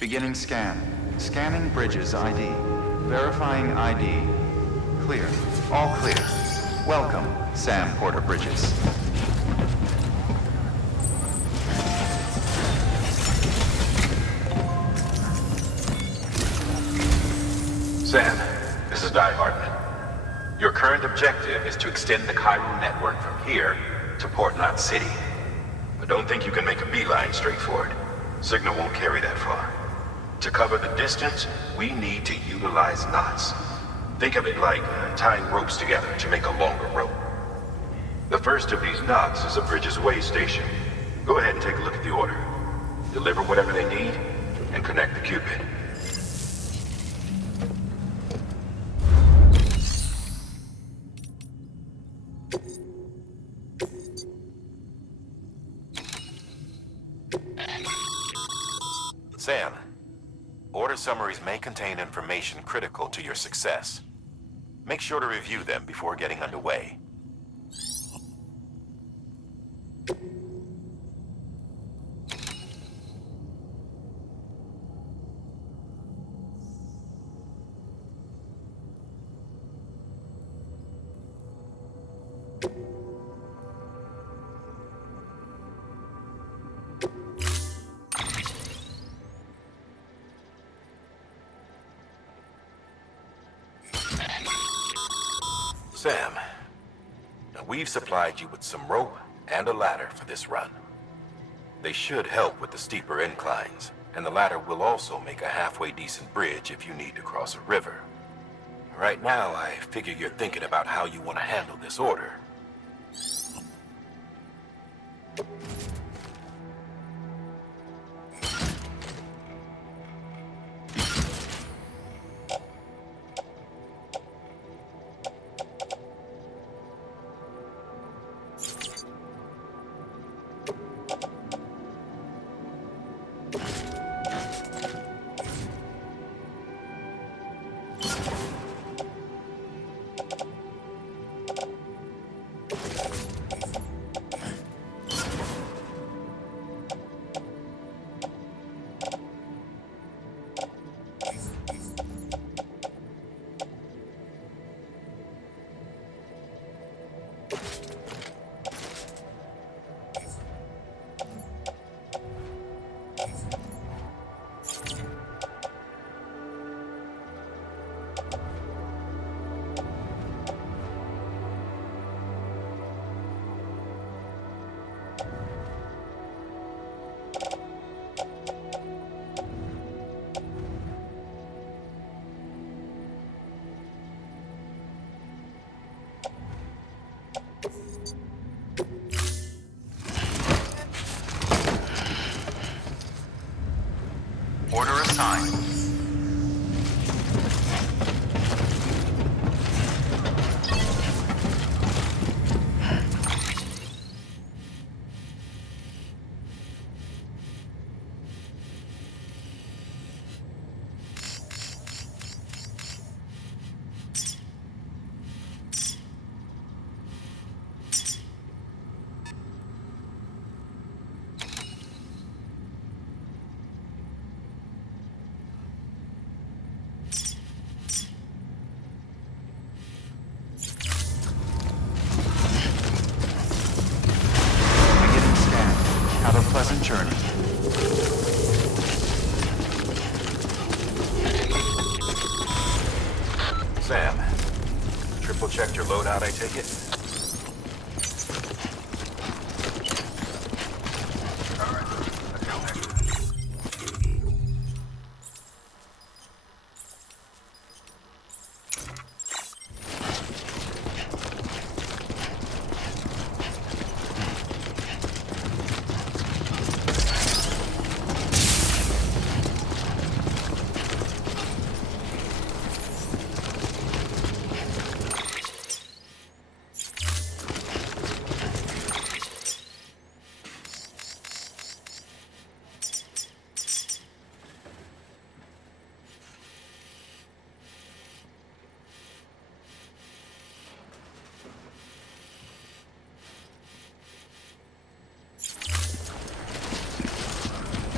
Beginning scan. Scanning bridges ID. Verifying ID. Clear. All clear. Welcome, Sam Porter Bridges. Sam, this is Die Hartman. Your current objective is to extend the chiral network from here to Port Knot City. But don't think you can make a beeline straight for it. Signal won't carry that far. To cover the distance, we need to utilize knots. Think of it like tying ropes together to make a longer rope. The first of these knots is a Bridges way station. Go ahead and take a look at the order. Deliver whatever they need, and connect the Cupid. Sam, order summaries may contain information critical to your success. Make sure to review them before getting underway. Sam, now we've supplied you with some rope and a ladder for this run. They should help with the steeper inclines, and the ladder will also make a halfway decent bridge if you need to cross a river. Right now, I figure you're thinking about how you want to handle this order. Order assigned. Pleasant journey. Sam, triple checked your loadout, I take it?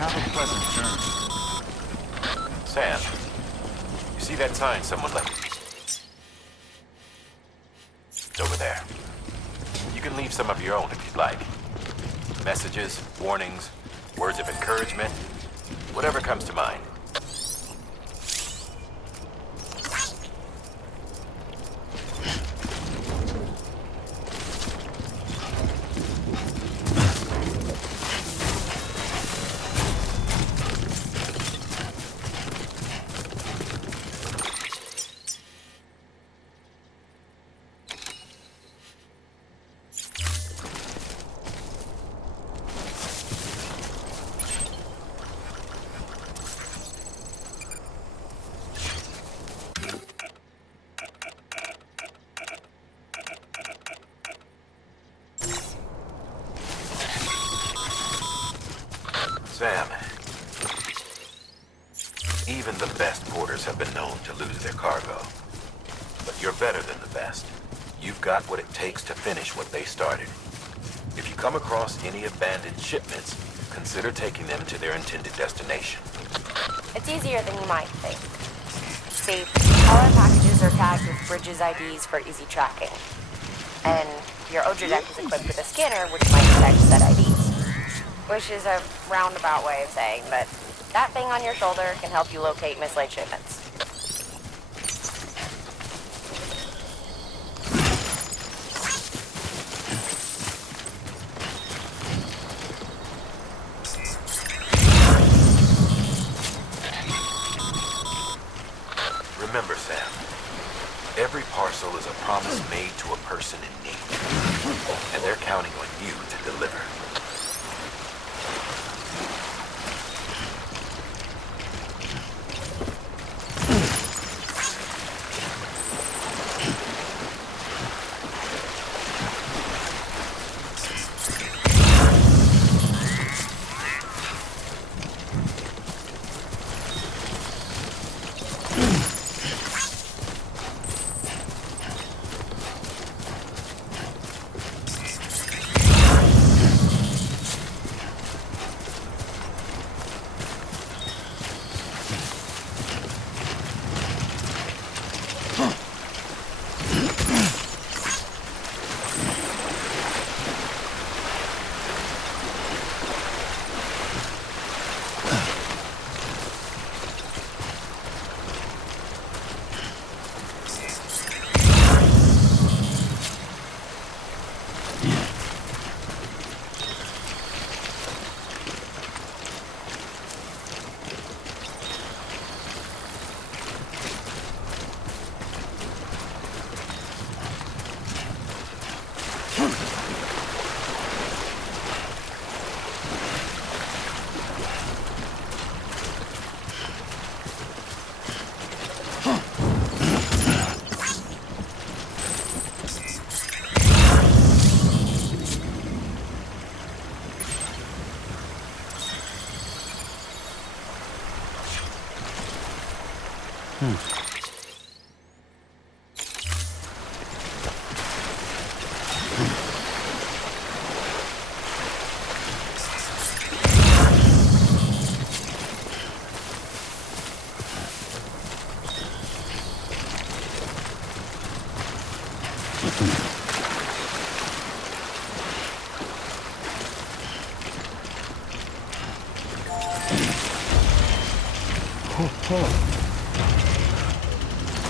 Have a pleasant journey. Sam, you see that sign someone left? It's over there. You can leave some of your own if you'd like. Messages, warnings, words of encouragement, whatever comes to mind. Sam, even the best porters have been known to lose their cargo. But you're better than the best. You've got what it takes to finish what they started. If you come across any abandoned shipments, consider taking them to their intended destination. It's easier than you might think. See, all our packages are tagged with Bridges IDs for easy tracking. And your Odra deck is equipped with a scanner which might detect said IDs. Which is a roundabout way of saying that that thing on your shoulder can help you locate mislaid shipments. Remember, Sam, every parcel is a promise made to a person in need. And they're counting on you to deliver.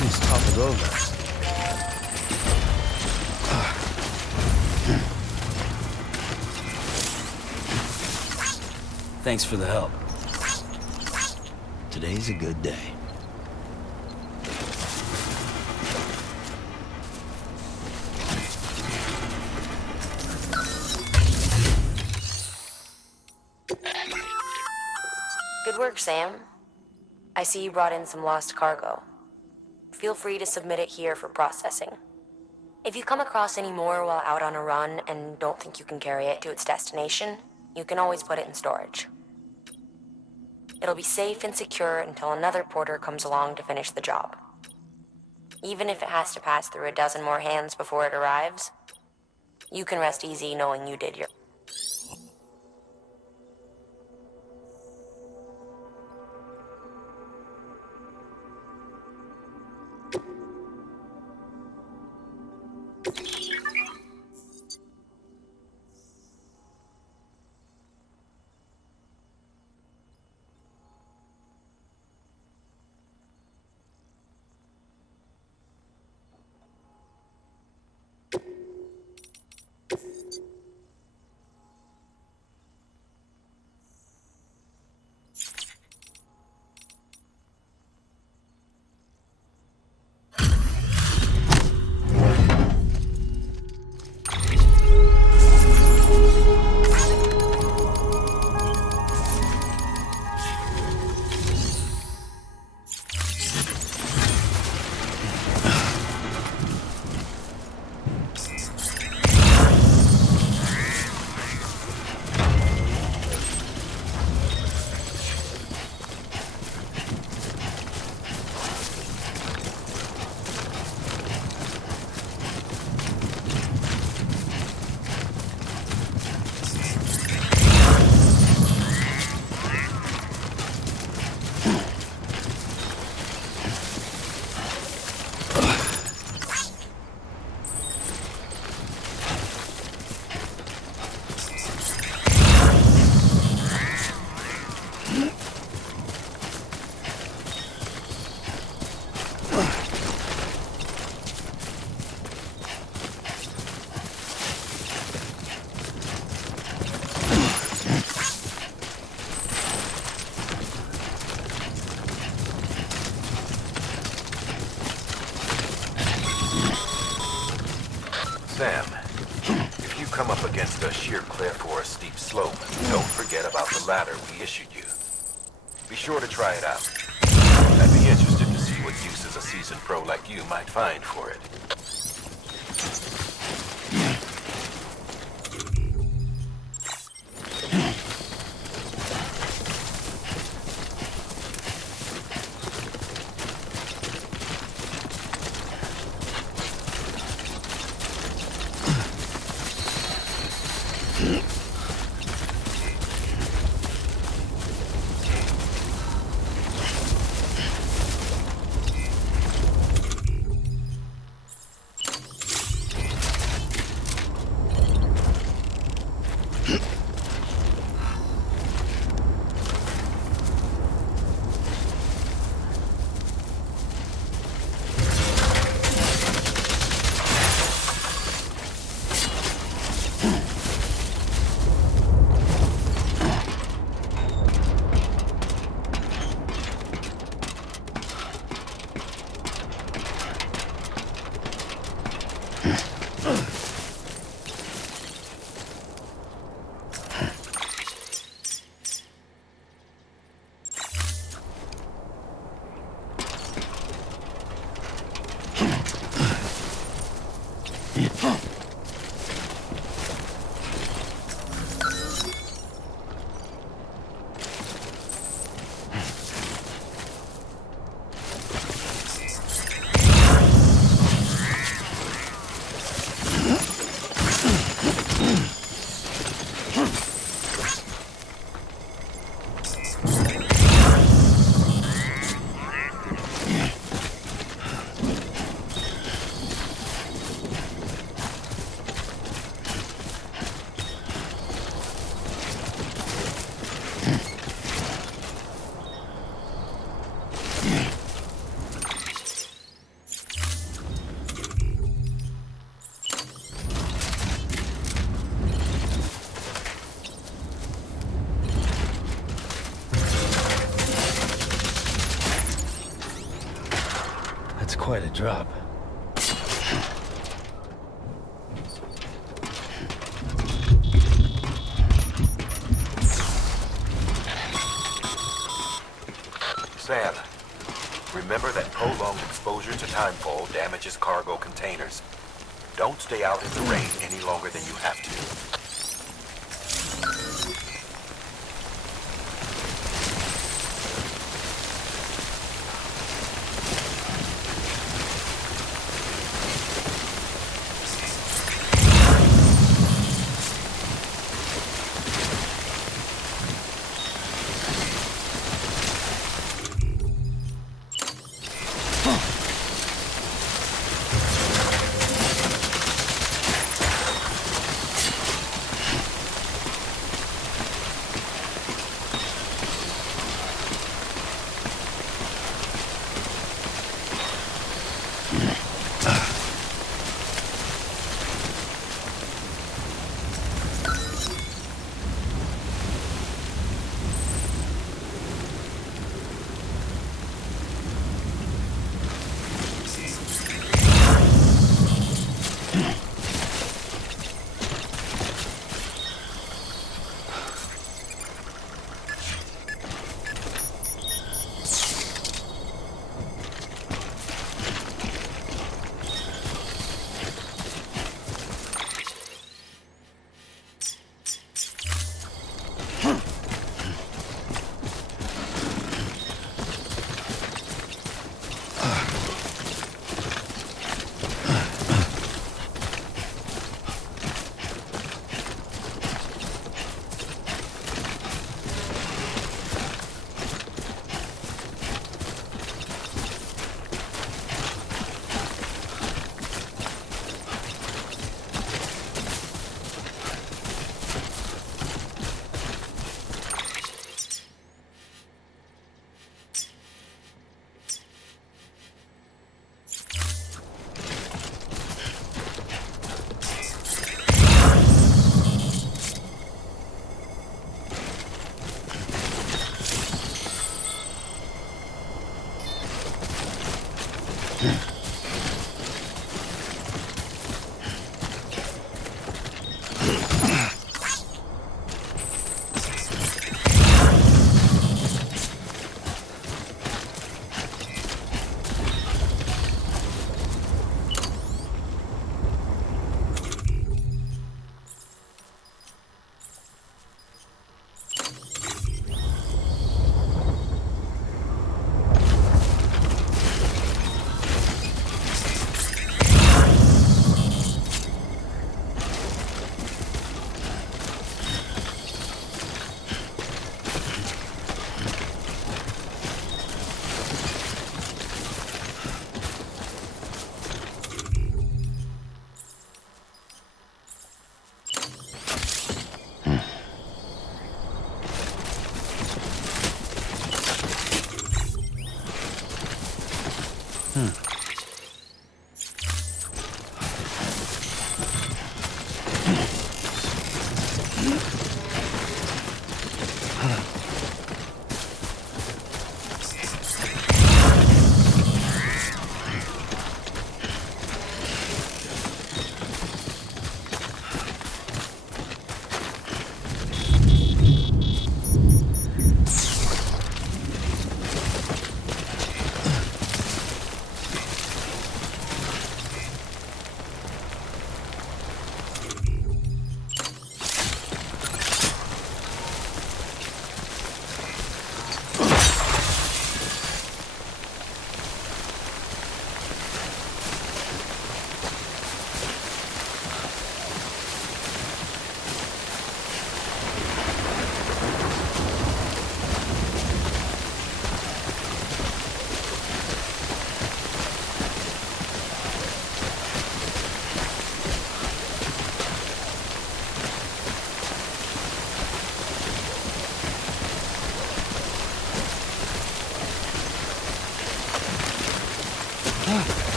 Please top it over. Thanks for the help. Today's a good day. Good work, Sam. I see you brought in some lost cargo. Feel free to submit it here for processing. If you come across any more while out on a run and don't think you can carry it to its destination, you can always put it in storage. It'll be safe and secure until another porter comes along to finish the job. Even if it has to pass through a dozen more hands before it arrives, you can rest easy knowing you did your... against a sheer cliff or a steep slope, don't forget about the ladder we issued you. Be sure to try it out. I'd be interested to see what uses a seasoned pro like you might find for it. Quite a drop. Sam, remember that prolonged exposure to timefall damages cargo containers. Don't stay out in the rain any longer than you have to.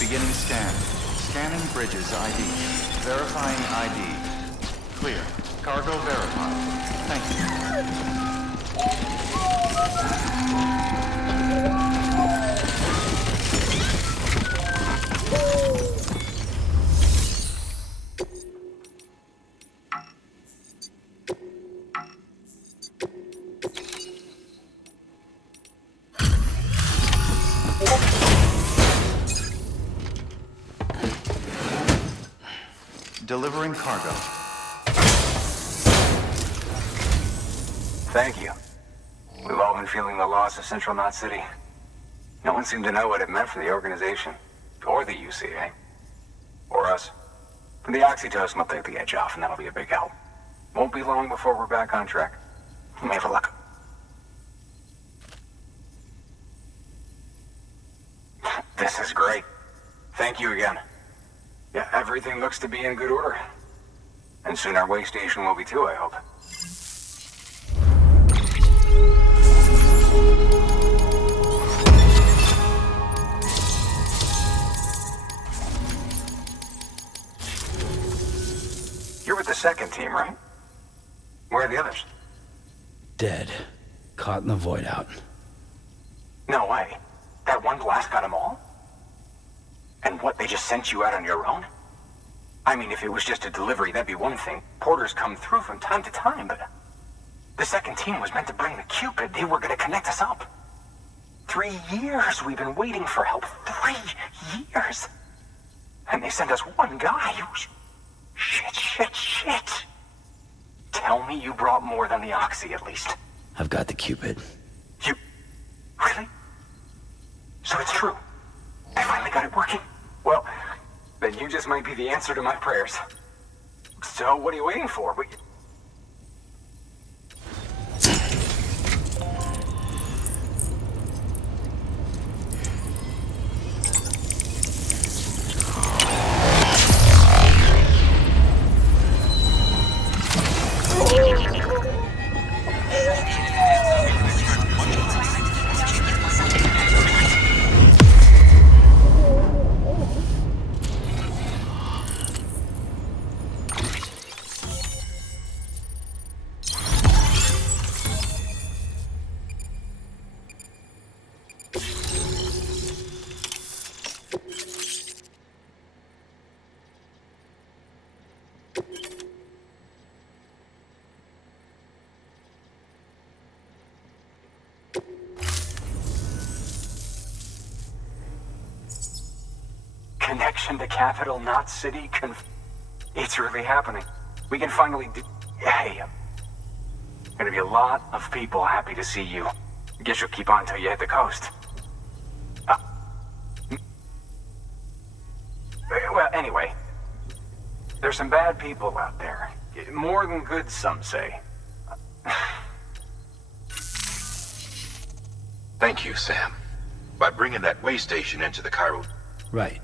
Beginning scan. Scanning bridges ID. Verifying ID. Clear. Cargo verified. Thank you. Delivering cargo. Thank you. We've all been feeling the loss of Central Knot City. No one seemed to know what it meant for the organization. Or the UCA. Or us. But the oxytocin will take the edge off, and that'll be a big help. Won't be long before we're back on track. You may have a look. This is great. Thank you again. Yeah, everything looks to be in good order. And soon our way station will be too, I hope. You're with the second team, right? Where are the others? Dead. Caught in the void out. No way. That one blast got them all? And what, they just sent you out on your own? I mean, if it was just a delivery, that'd be one thing. Porters come through from time to time, but... The second team was meant to bring the Cupid. They were gonna connect us up. 3 years we've been waiting for help. 3 years! And they sent us one guy. Shit. Tell me you brought more than the Oxy, at least. I've got the Cupid. You... Really? So it's true. I finally got it working. Well, then you just might be the answer to my prayers. So what are you waiting for? Connection to Capital Knot City. It's really happening. We can finally do... Hey, gonna be a lot of people happy to see you. I guess you'll keep on until you hit the coast. Well, anyway. There's some bad people out there. More than good, some say. Thank you, Sam. By bringing that way station into the Cairo... Right.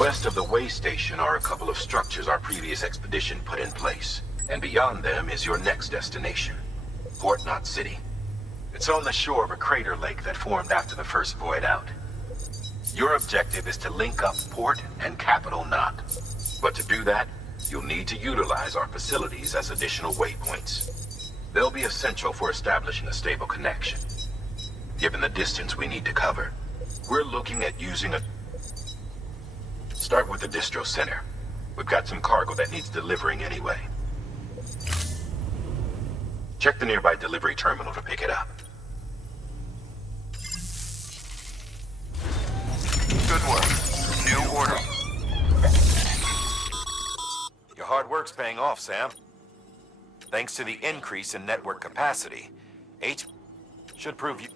West of the way station are a couple of structures our previous expedition put in place. And beyond them is your next destination, Port Knot City. It's on the shore of a crater lake that formed after the first void out. Your objective is to link up Port and Capital Knot. But to do that, you'll need to utilize our facilities as additional waypoints. They'll be essential for establishing a stable connection. Given the distance we need to cover, we're looking at using a... Start with the distro center. We've got some cargo that needs delivering anyway. Check the nearby delivery terminal to pick it up. Good work. New order. Your hard work's paying off, Sam. Thanks to the increase in network capacity, H should prove you...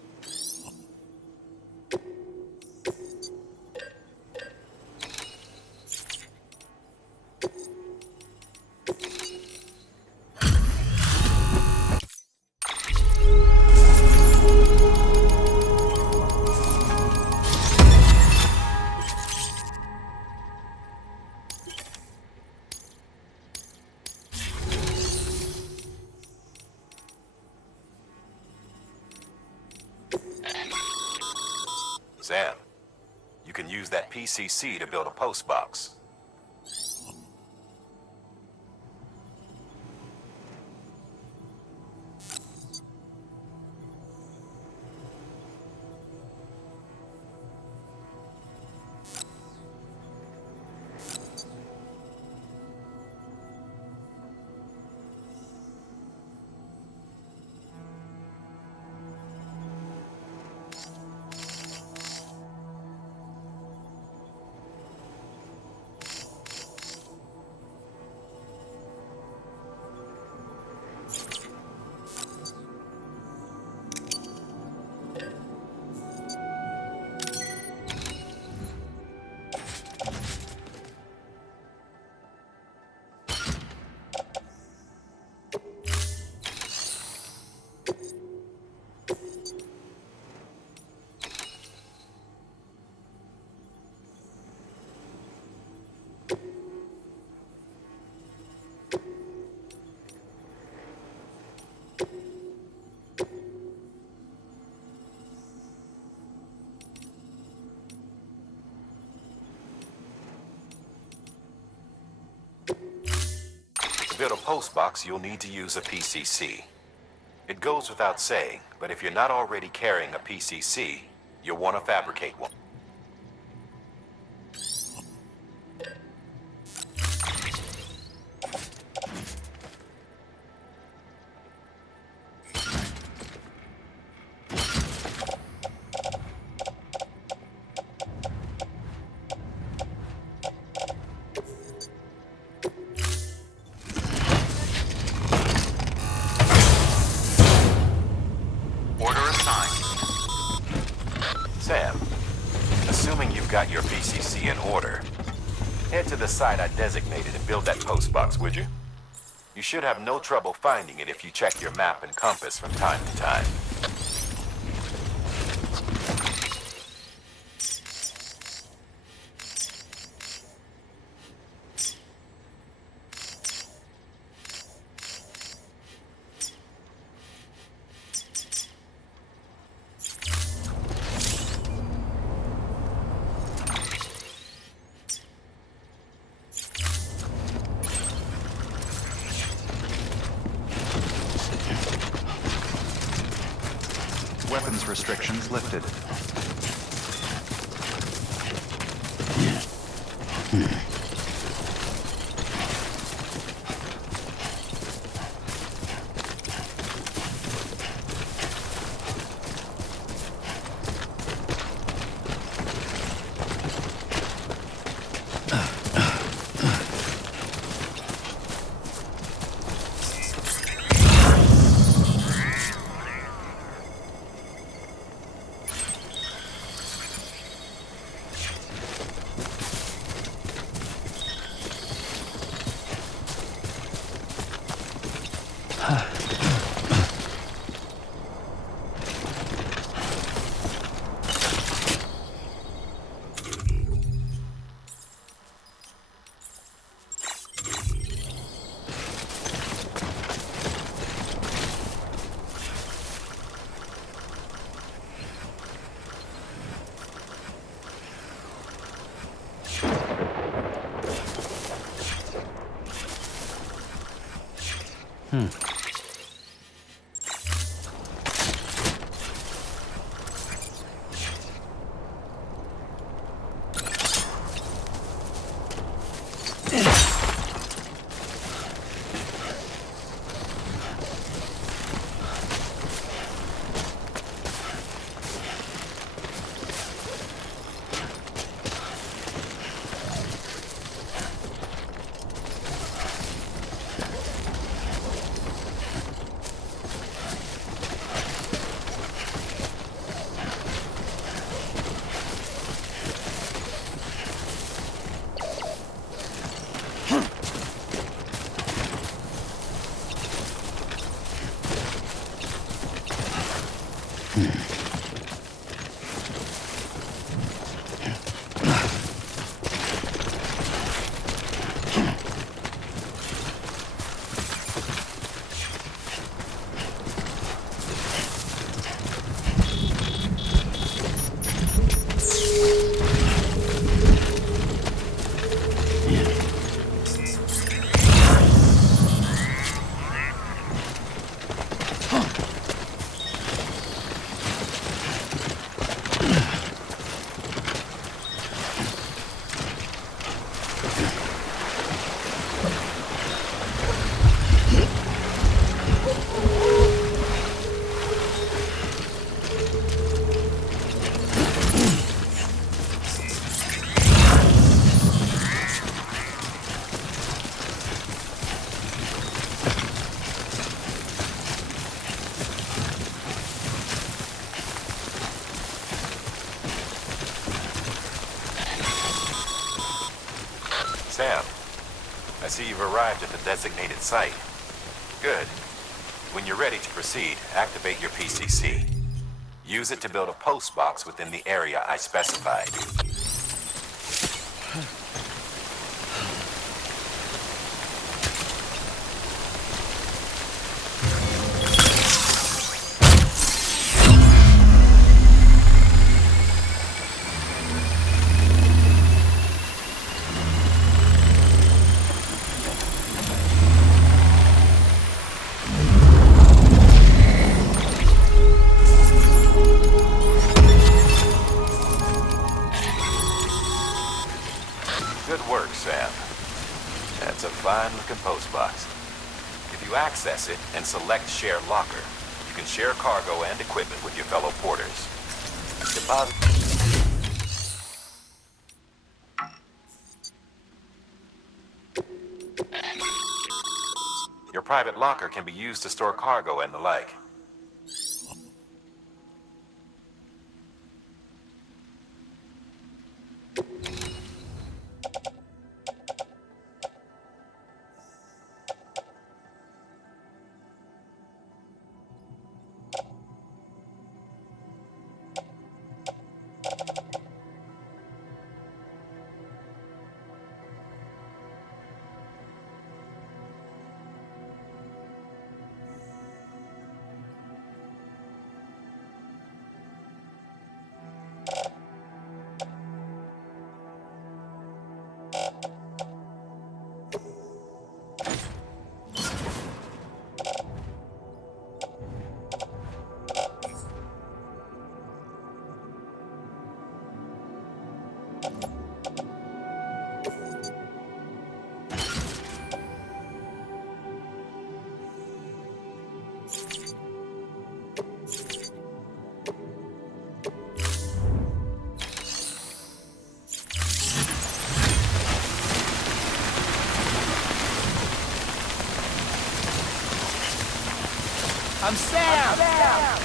Sam, you can use that PCC to build a post box. To build a post box, you'll need to use a PCC. It goes without saying, but if you're not already carrying a PCC, you'll want to fabricate one. Sam, assuming you've got your PCC in order, head to the site I designated and build that post box, would you? You should have no trouble finding it if you check your map and compass from time to time. Weapons restrictions lifted. Sam, I see you've arrived at the designated site. Good. When you're ready to proceed, activate your PCC. Use it to build a post box within the area I specified. Good work, Sam. That's a fine-looking post box. If you access it and select Share Locker, you can share cargo and equipment with your fellow porters. Deposit... Your private locker can be used to store cargo and the like. I'm Sam!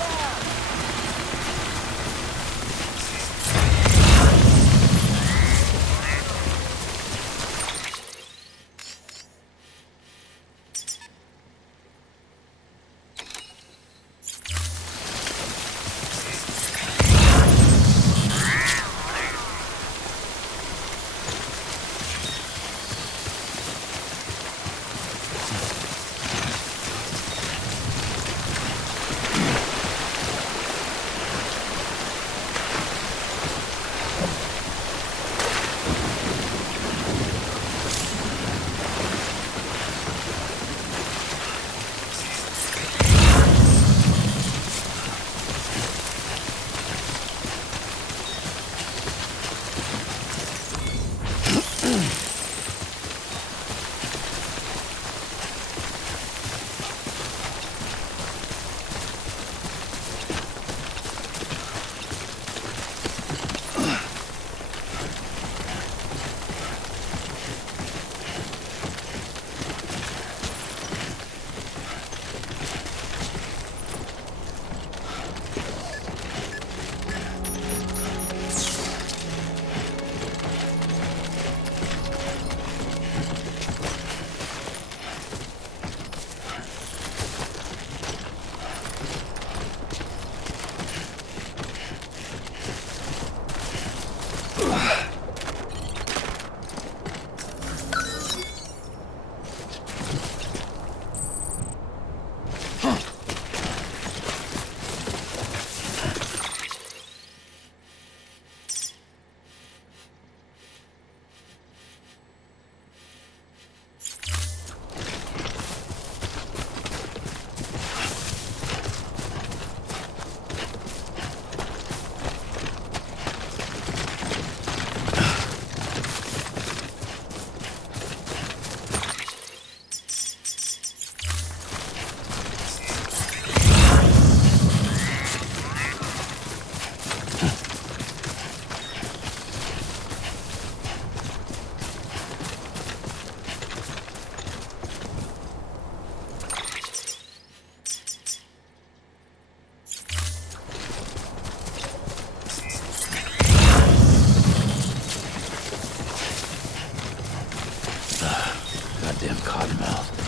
Cottonmouth.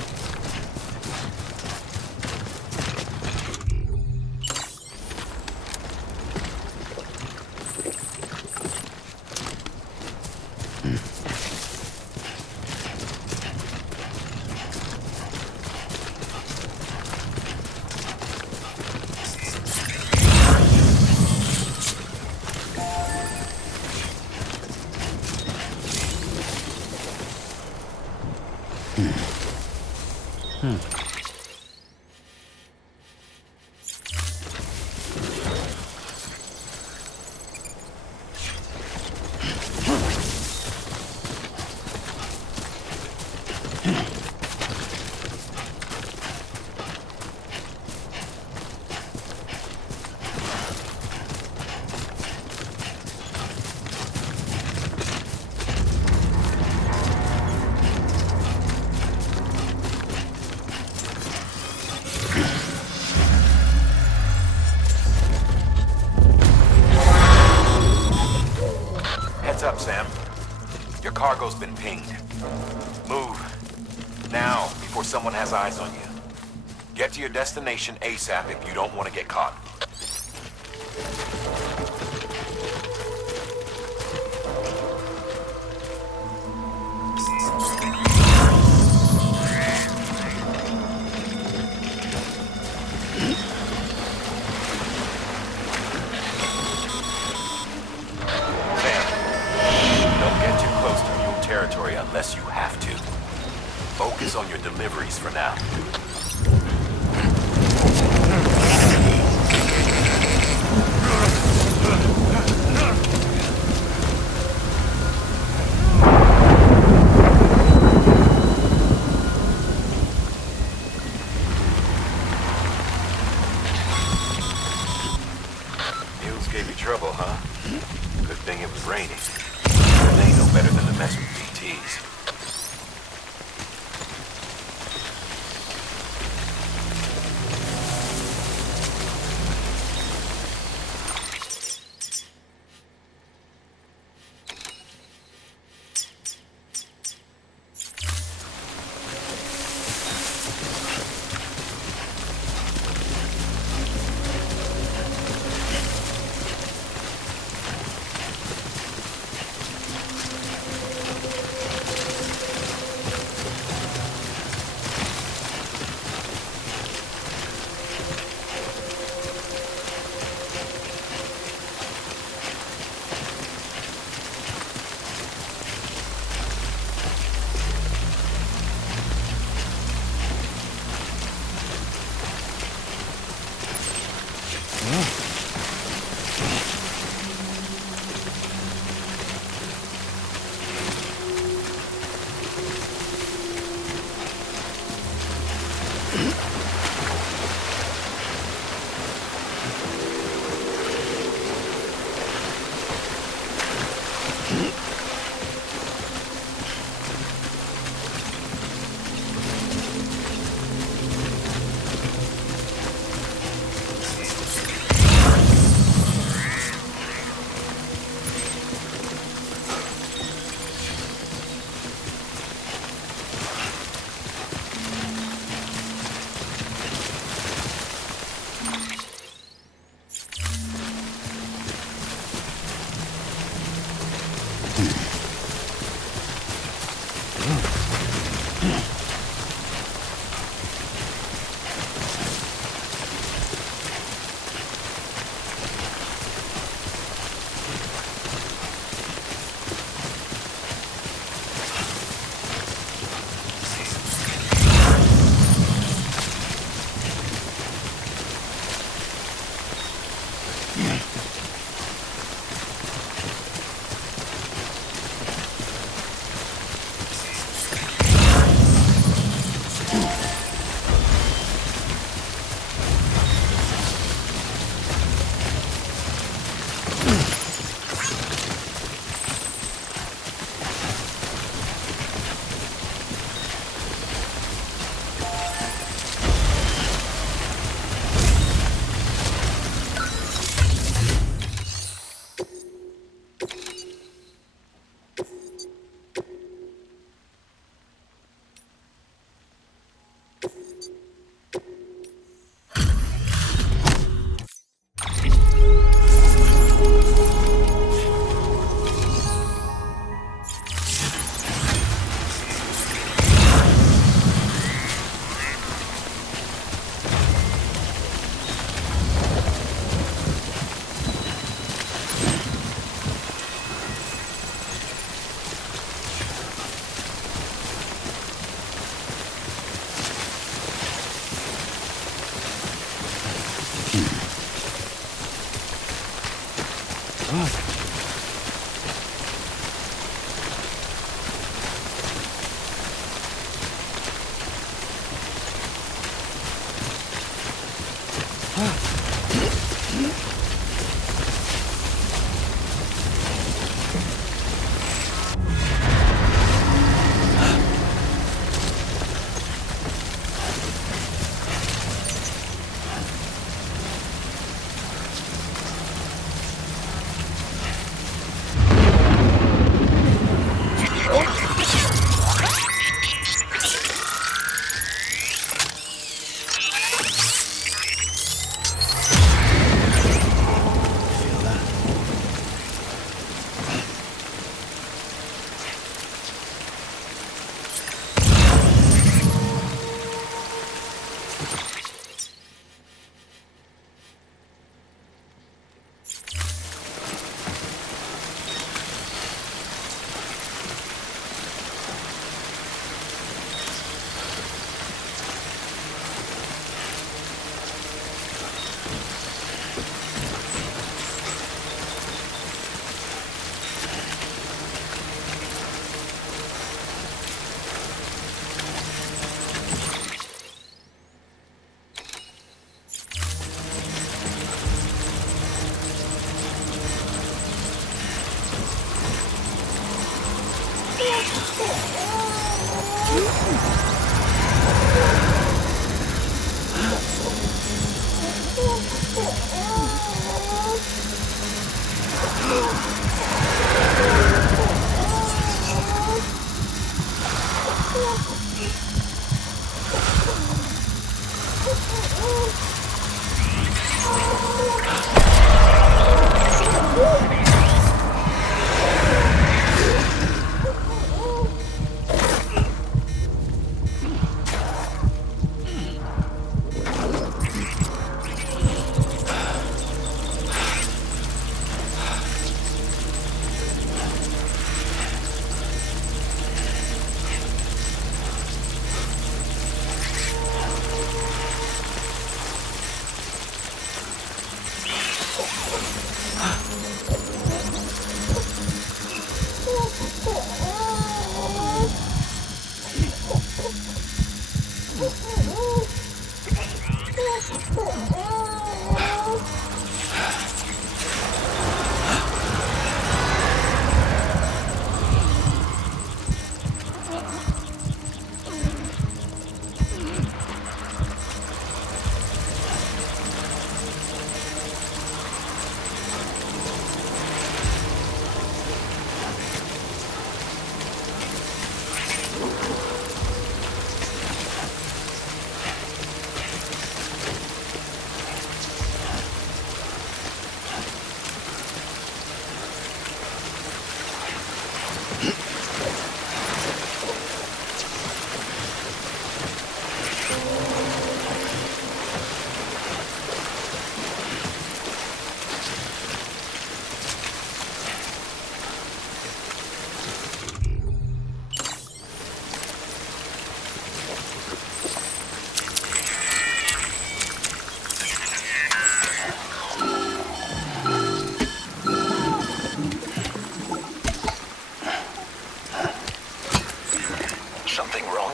Heads up, Sam. Your cargo's been pinged. Move. Now, before someone has eyes on you. Get to your destination ASAP if you don't want to get caught. Unless you have to. Focus on your deliveries for now. Mules gave you trouble, huh? Good thing it was raining. They ain't no better than the mess with BTs.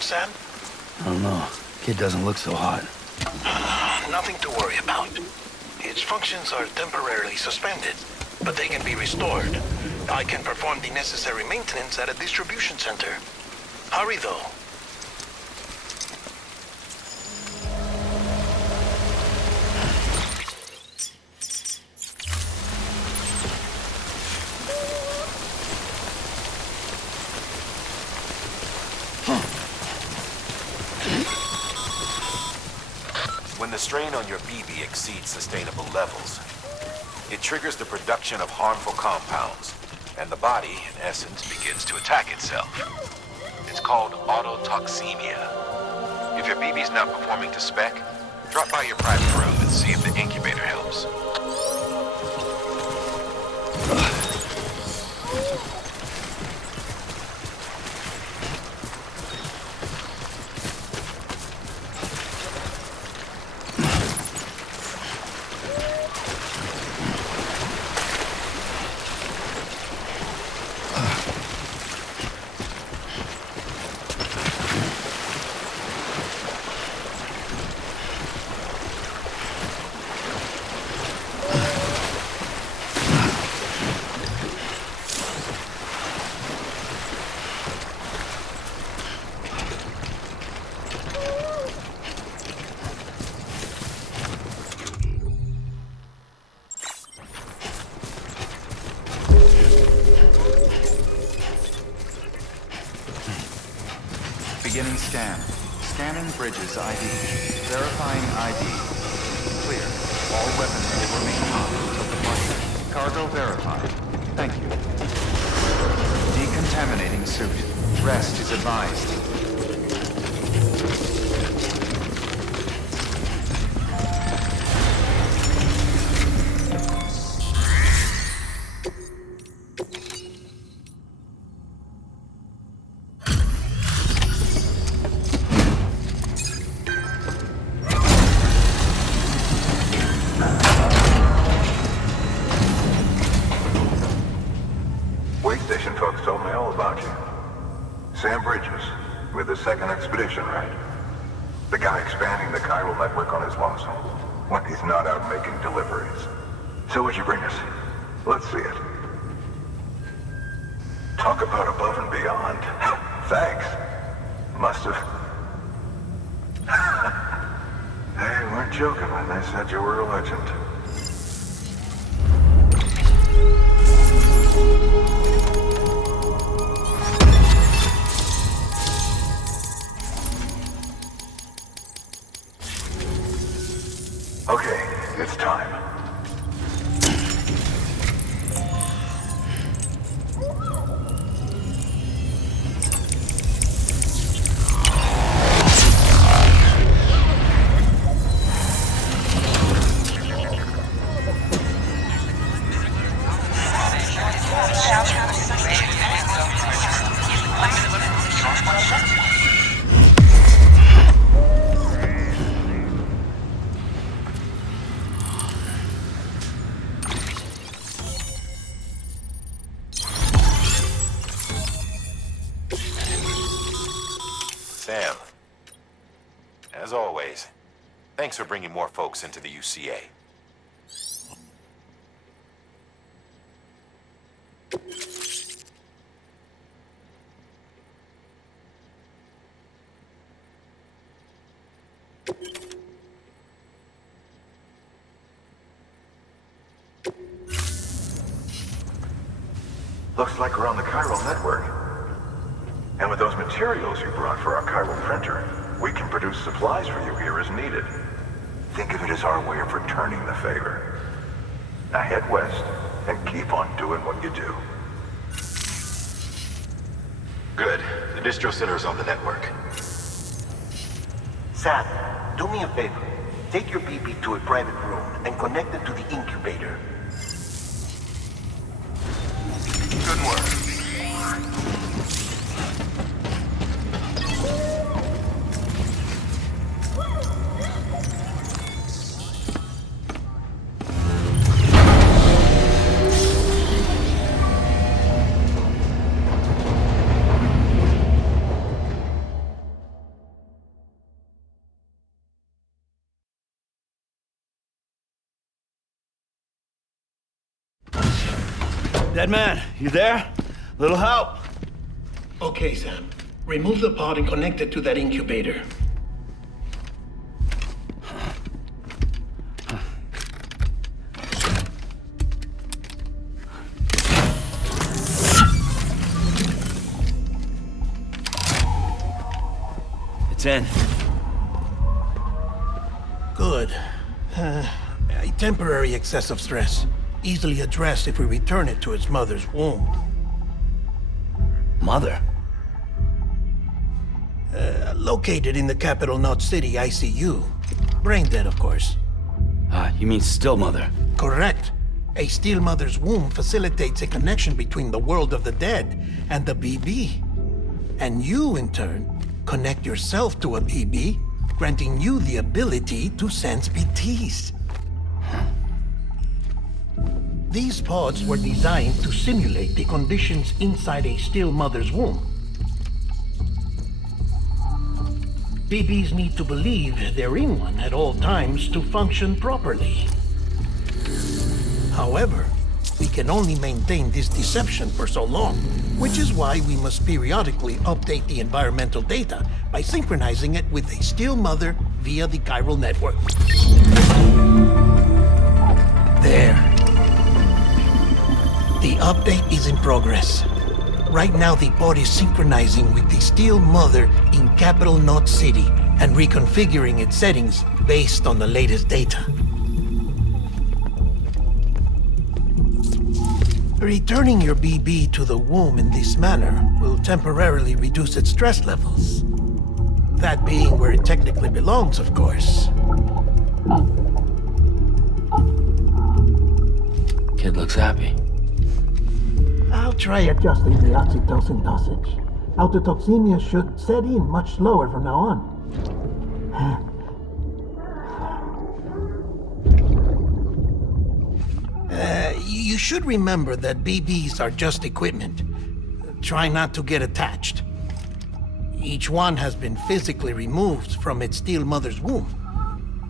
Sam? I don't know. Kid doesn't look so hot. Nothing to worry about. Its functions are temporarily suspended, but they can be restored. I can perform the necessary maintenance at a distribution center. Hurry, though. When the strain on your BB exceeds sustainable levels, it triggers the production of harmful compounds, and the body, in essence, begins to attack itself. It's called autotoxemia. If your BB's not performing to spec, drop by your private room and see if the incubator helps. Scan. Scanning bridges ID. Verifying ID. Clear. All weapons will remain hot until departure. Cargo verified. Thank you. Decontaminating suit. Rest is advised. Second expedition, right? The guy expanding the chiral network on his lonesome when he's not out making deliveries. So what'd you bring us? Let's see it. Talk about above and beyond. Thanks. Must have. They weren't joking when they said you were a legend. Okay, it's time. Sam, as always, thanks for bringing more folks into the UCA. Looks like we're on the chiral network. And with those materials you brought for our chiral printer, we can produce supplies for you here as needed. Think of it as our way of returning the favor. Now head west and keep on doing what you do. Good. The distro center is on the network. Sam, do me a favor. Take your BB to a private room and connect it to the incubator. Good work. Dead man, you there? Little help? Okay, Sam. Remove the pod and connect it to that incubator. It's in. Good. A temporary excess of stress. Easily addressed if we return it to its mother's womb. Mother? Located in the capital Knot City ICU. Brain dead, of course. You mean still mother? Correct. A still mother's womb facilitates a connection between the world of the dead and the BB. And you, in turn, connect yourself to a BB, granting you the ability to sense BTs. These pods were designed to simulate the conditions inside a still mother's womb. BBs need to believe they're in one at all times to function properly. However, we can only maintain this deception for so long, which is why we must periodically update the environmental data by synchronizing it with a still mother via the chiral network. There. The update is in progress. Right now, the pod is synchronizing with the Steel Mother in Capital Knot City and reconfiguring its settings based on the latest data. Returning your BB to the womb in this manner will temporarily reduce its stress levels. That being where it technically belongs, of course. Kid looks happy. I'll try adjusting the oxytocin dosage. Autotoxemia should set in much slower from now on. You should remember that BBs are just equipment. Try not to get attached. Each one has been physically removed from its Steel Mother's womb.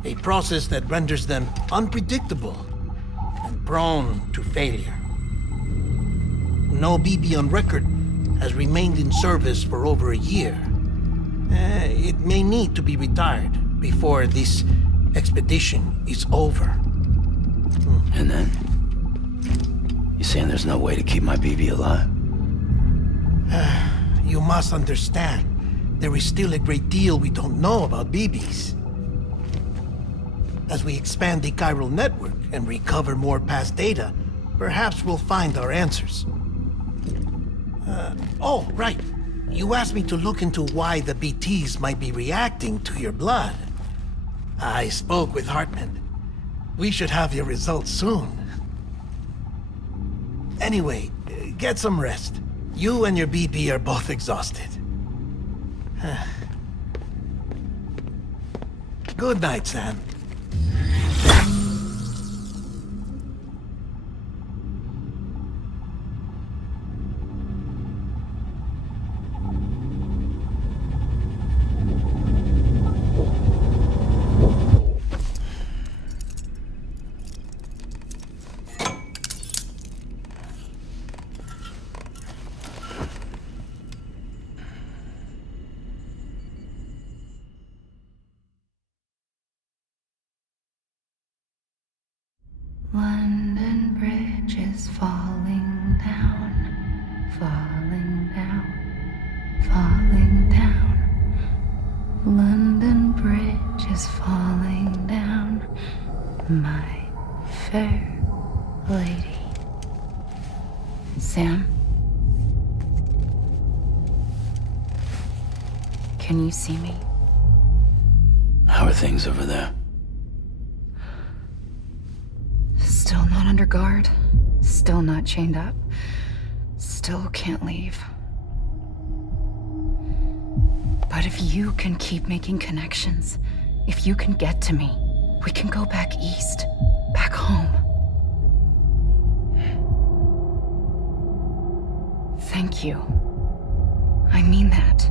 A process that renders them unpredictable and prone to failure. No BB on record has remained in service for over a year. It may need to be retired before this expedition is over. And then? You saying there's no way to keep my BB alive? You must understand, there is still a great deal we don't know about BBs. As we expand the chiral network and recover more past data, perhaps we'll find our answers. Oh, right. You asked me to look into why the BTs might be reacting to your blood. I spoke with Hartman. We should have your results soon. Anyway, get some rest. You and your BB are both exhausted. Good night, Sam. London Bridge is falling down, falling down, falling down. London Bridge is falling down, my fair lady. Sam? Can you see me? How are things over there? Still not under guard, still not chained up, still can't leave. But if you can keep making connections, if you can get to me, we can go back east, back home. Thank you. I mean that.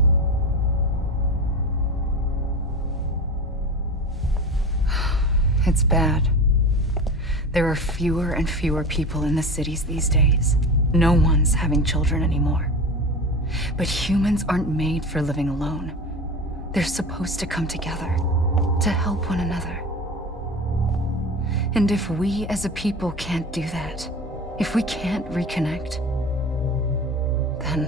It's bad. There are fewer and fewer people in the cities these days. No one's having children anymore. But humans aren't made for living alone. They're supposed to come together, to help one another. And if we as a people can't do that, if we can't reconnect, then,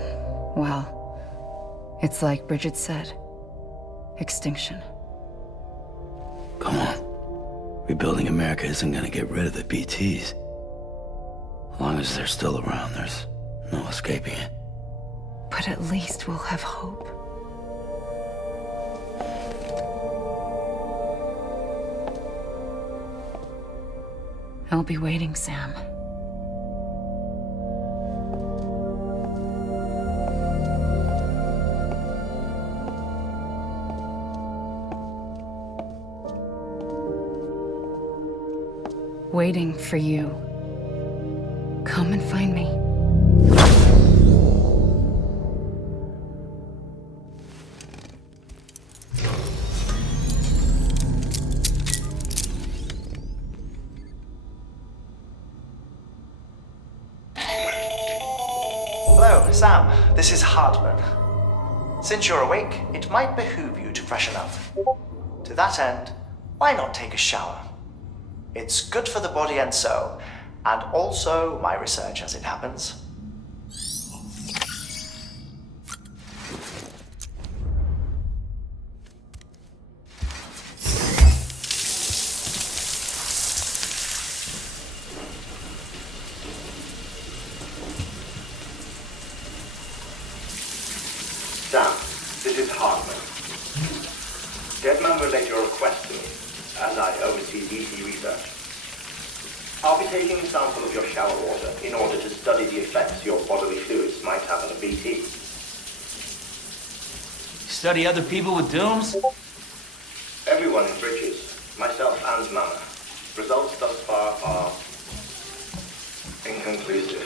well, it's like Bridget said, extinction. Come on. Rebuilding America isn't gonna get rid of the BTs. As long as they're still around, there's no escaping it. But at least we'll have hope. I'll be waiting, Sam. Waiting for you. Come and find me. Hello, Sam. This is Hartman. Since you're awake, it might behoove you to freshen up. To that end, why not take a shower? It's good for the body and soul, and also my research as it happens. your request to me, as I oversee BT research. I'll be taking a sample of your shower water in order to study the effects your bodily fluids might have on a BT. Study other people with dooms? Everyone in Bridges, myself and Mama. Results thus far are inconclusive.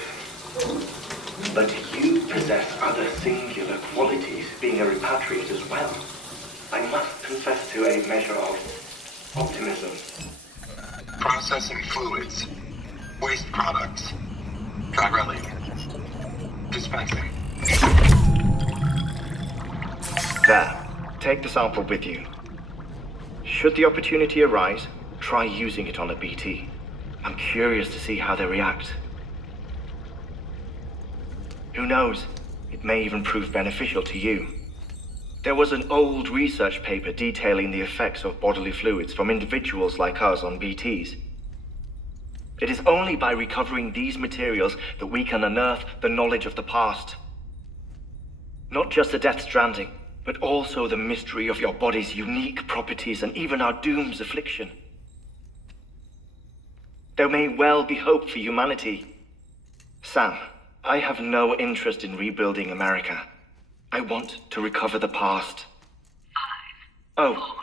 But you possess other singular qualities, being a repatriate as well. I must confess to a measure of optimism. Processing fluids. Waste products. Dry dispensing. There. Take the sample with you. Should the opportunity arise, try using it on a BT. I'm curious to see how they react. Who knows? It may even prove beneficial to you. There was an old research paper detailing the effects of bodily fluids from individuals like us on BTs. It is only by recovering these materials that we can unearth the knowledge of the past. Not just the Death Stranding, but also the mystery of your body's unique properties and even our doom's affliction. There may well be hope for humanity. Sam, I have no interest in rebuilding America. I want to recover the past. 5, 4, oh,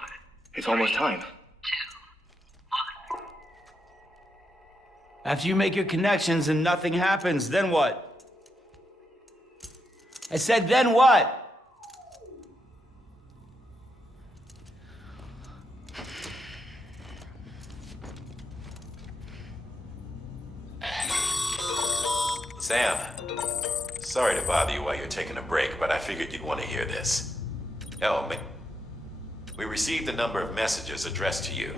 it's almost time. 2, 1. After you make your connections and nothing happens, then what? I said, then what? Sam, sorry to bother you while you're taking a break, but I figured you'd want to hear this. We received a number of messages addressed to you.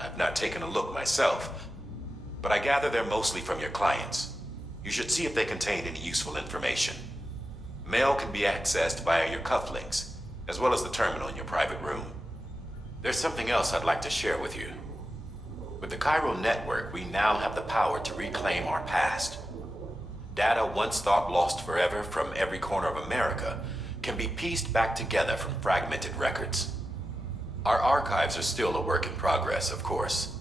I've not taken a look myself, but I gather they're mostly from your clients. You should see if they contain any useful information. Mail can be accessed via your cufflinks, as well as the terminal in your private room. There's something else I'd like to share with you. With the Cairo network, we now have the power to reclaim our past. Data once thought lost forever from every corner of America can be pieced back together from fragmented records. Our archives are still a work in progress, of course.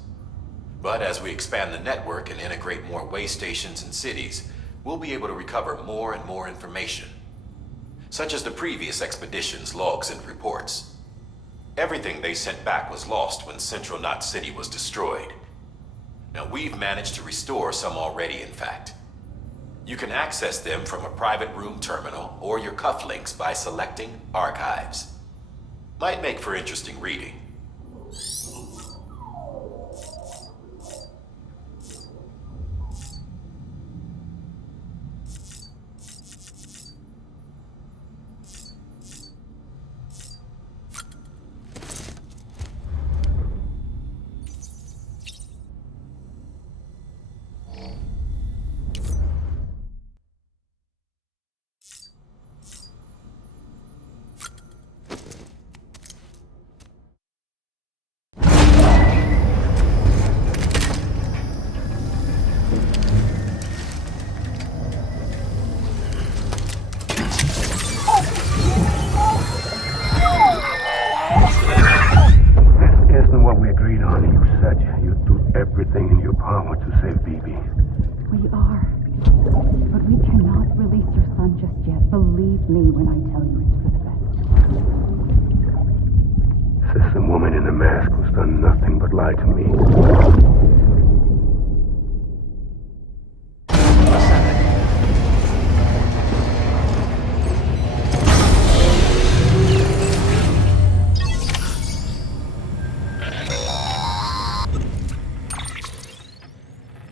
But as we expand the network and integrate more way stations and cities, we'll be able to recover more and more information, such as the previous expedition's logs and reports. Everything they sent back was lost when Central Knot City was destroyed. Now, we've managed to restore some already, in fact. You can access them from a private room terminal or your cufflinks by selecting Archives. Might make for interesting reading. Everything in your power to save BB. We are. But we cannot release your son just yet. Believe me when I tell you it's for the best. Says the woman in the mask who's done nothing but lie to me.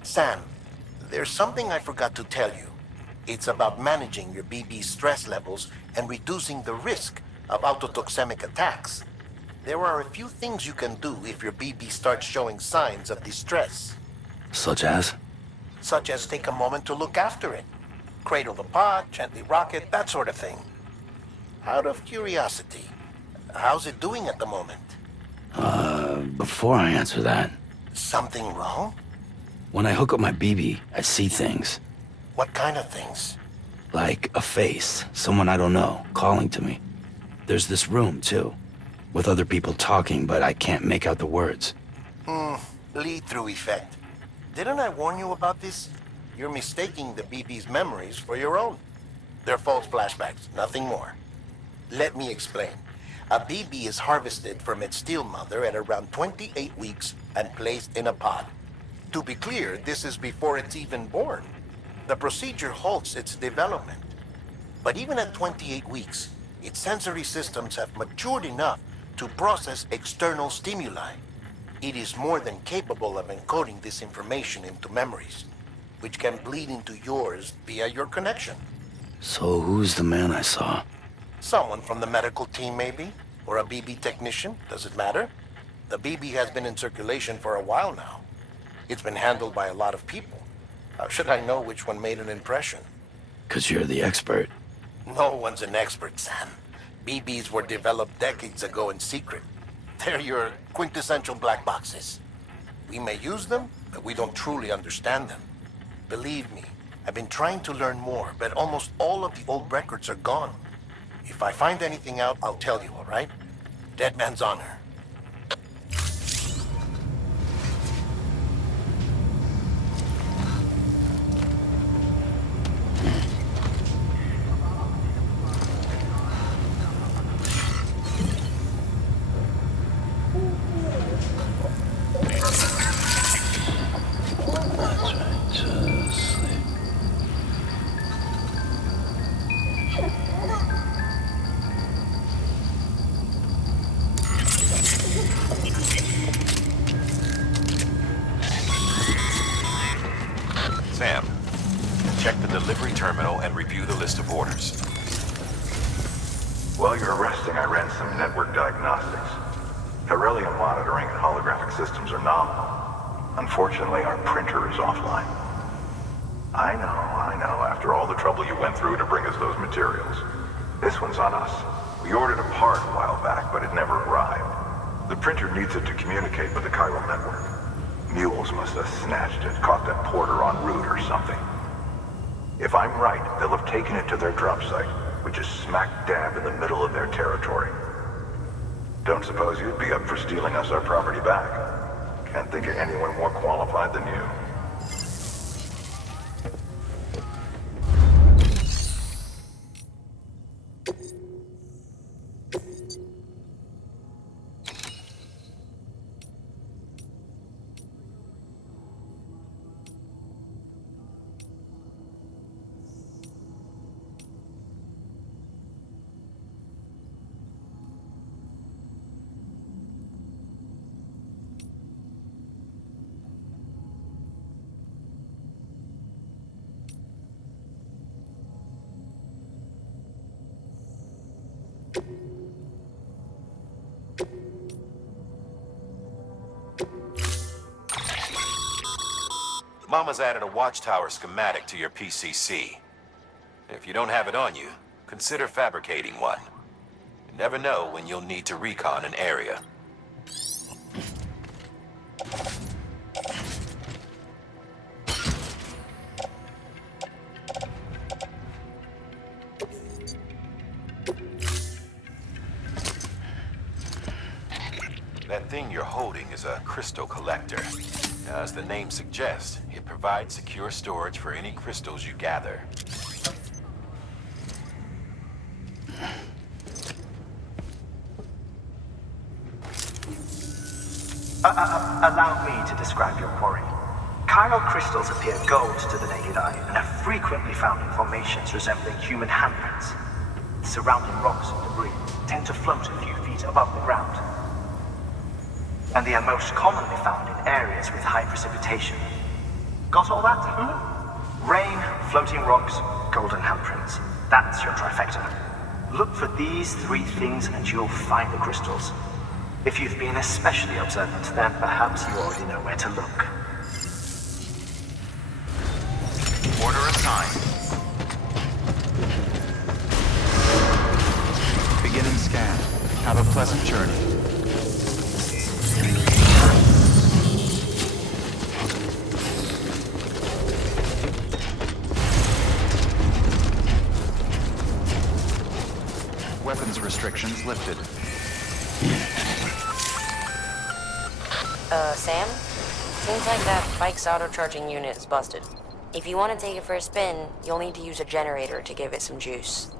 Sam, there's something I forgot to tell you. It's about managing your BB stress levels and reducing the risk of autotoxemic attacks. There are a few things you can do if your BB starts showing signs of distress. Such as? Such as take a moment to look after it. Cradle the pot, gently rock it, that sort of thing. Out of curiosity, how's it doing at the moment? Before I answer that... Something wrong? When I hook up my BB, I see things. What kind of things? Like a face, someone I don't know, calling to me. There's this room, too. with other people talking, but I can't make out the words. Lead-through effect. Didn't I warn you about this? You're mistaking the BB's memories for your own. They're false flashbacks, nothing more. Let me explain. A BB is harvested from its steel mother at around 28 weeks and placed in a pod. To be clear, this is before it's even born. The procedure halts its development. But even at 28 weeks, its sensory systems have matured enough to process external stimuli. It is more than capable of encoding this information into memories, which can bleed into yours via your connection. So who's the man I saw? Someone from the medical team, maybe? Or a BB technician? Does it matter? The BB has been in circulation for a while now. It's been handled by a lot of people. How should I know which one made an impression? 'Cause you're the expert. No one's an expert, Sam. BBs were developed decades ago in secret. They're your quintessential black boxes. We may use them, but we don't truly understand them. Believe me, I've been trying to learn more, but almost all of the old records are gone. If I find anything out, I'll tell you, all right? Dead man's honor. Sam, check the delivery terminal and review the list of orders. While you're resting, I ran some network diagnostics. Beryllium monitoring and holographic systems are nominal. Unfortunately, our printer is offline. I know, after all the trouble you went through to bring us those materials. This one's on us. We ordered a part a while back, but it never arrived. The printer needs it to communicate with the chiral network. Mules must have snatched it, caught that porter en route or something. If I'm right, they'll have taken it to their drop site, which is smack dab in the middle of their territory. Don't suppose you'd be up for stealing us our property back? Can't think of anyone more qualified than you. Mama's added a watchtower schematic to your PCC. If you don't have it on you, consider fabricating one. You never know when you'll need to recon an area. That thing you're holding is a crystal collector. Now, as the name suggests, it provides secure storage for any crystals you gather. Allow me to describe your quarry. Chiral crystals appear gold to the naked eye and are frequently found in formations resembling human handprints. Surrounding rocks and debris tend to float a few feet above the ground. And they are most commonly found in areas with high precipitation. Got all that? Rain, floating rocks, golden handprints. That's your trifecta. Look for these three things and you'll find the crystals. If you've been especially observant, then perhaps you already know where to look. Order assigned. Beginning scan. Have a pleasant journey. Weapons restrictions lifted. Sam? Seems like that bike's auto-charging unit is busted. If you want to take it for a spin, you'll need to use a generator to give it some juice.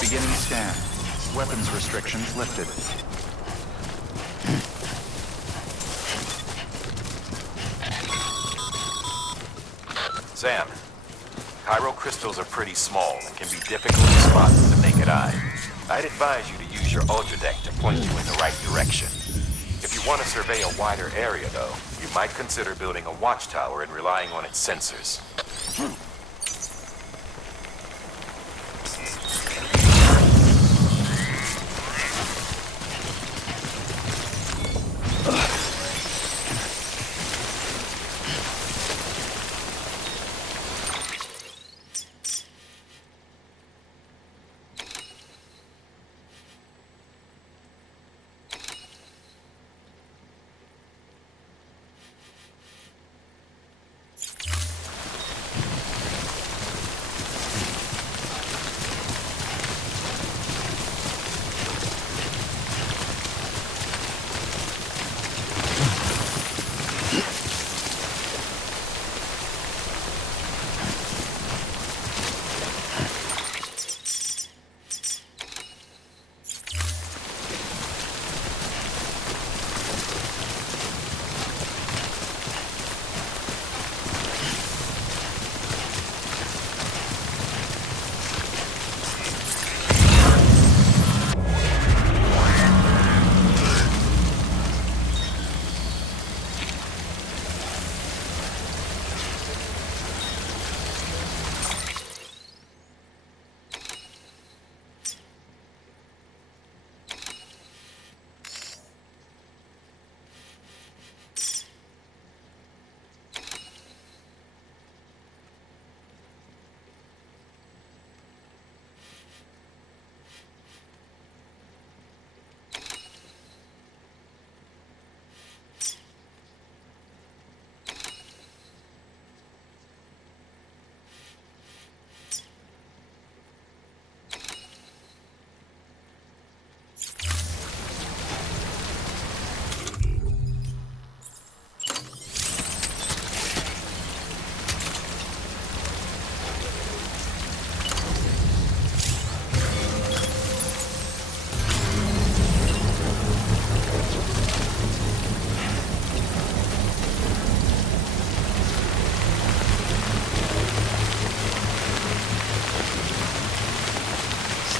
Beginning scan. Weapons restrictions lifted. Sam, Chiral crystals are pretty small and can be difficult to spot with the naked eye. I'd advise you to use your ultra deck to point you in the right direction. If you want to survey a wider area, though, you might consider building a watchtower and relying on its sensors.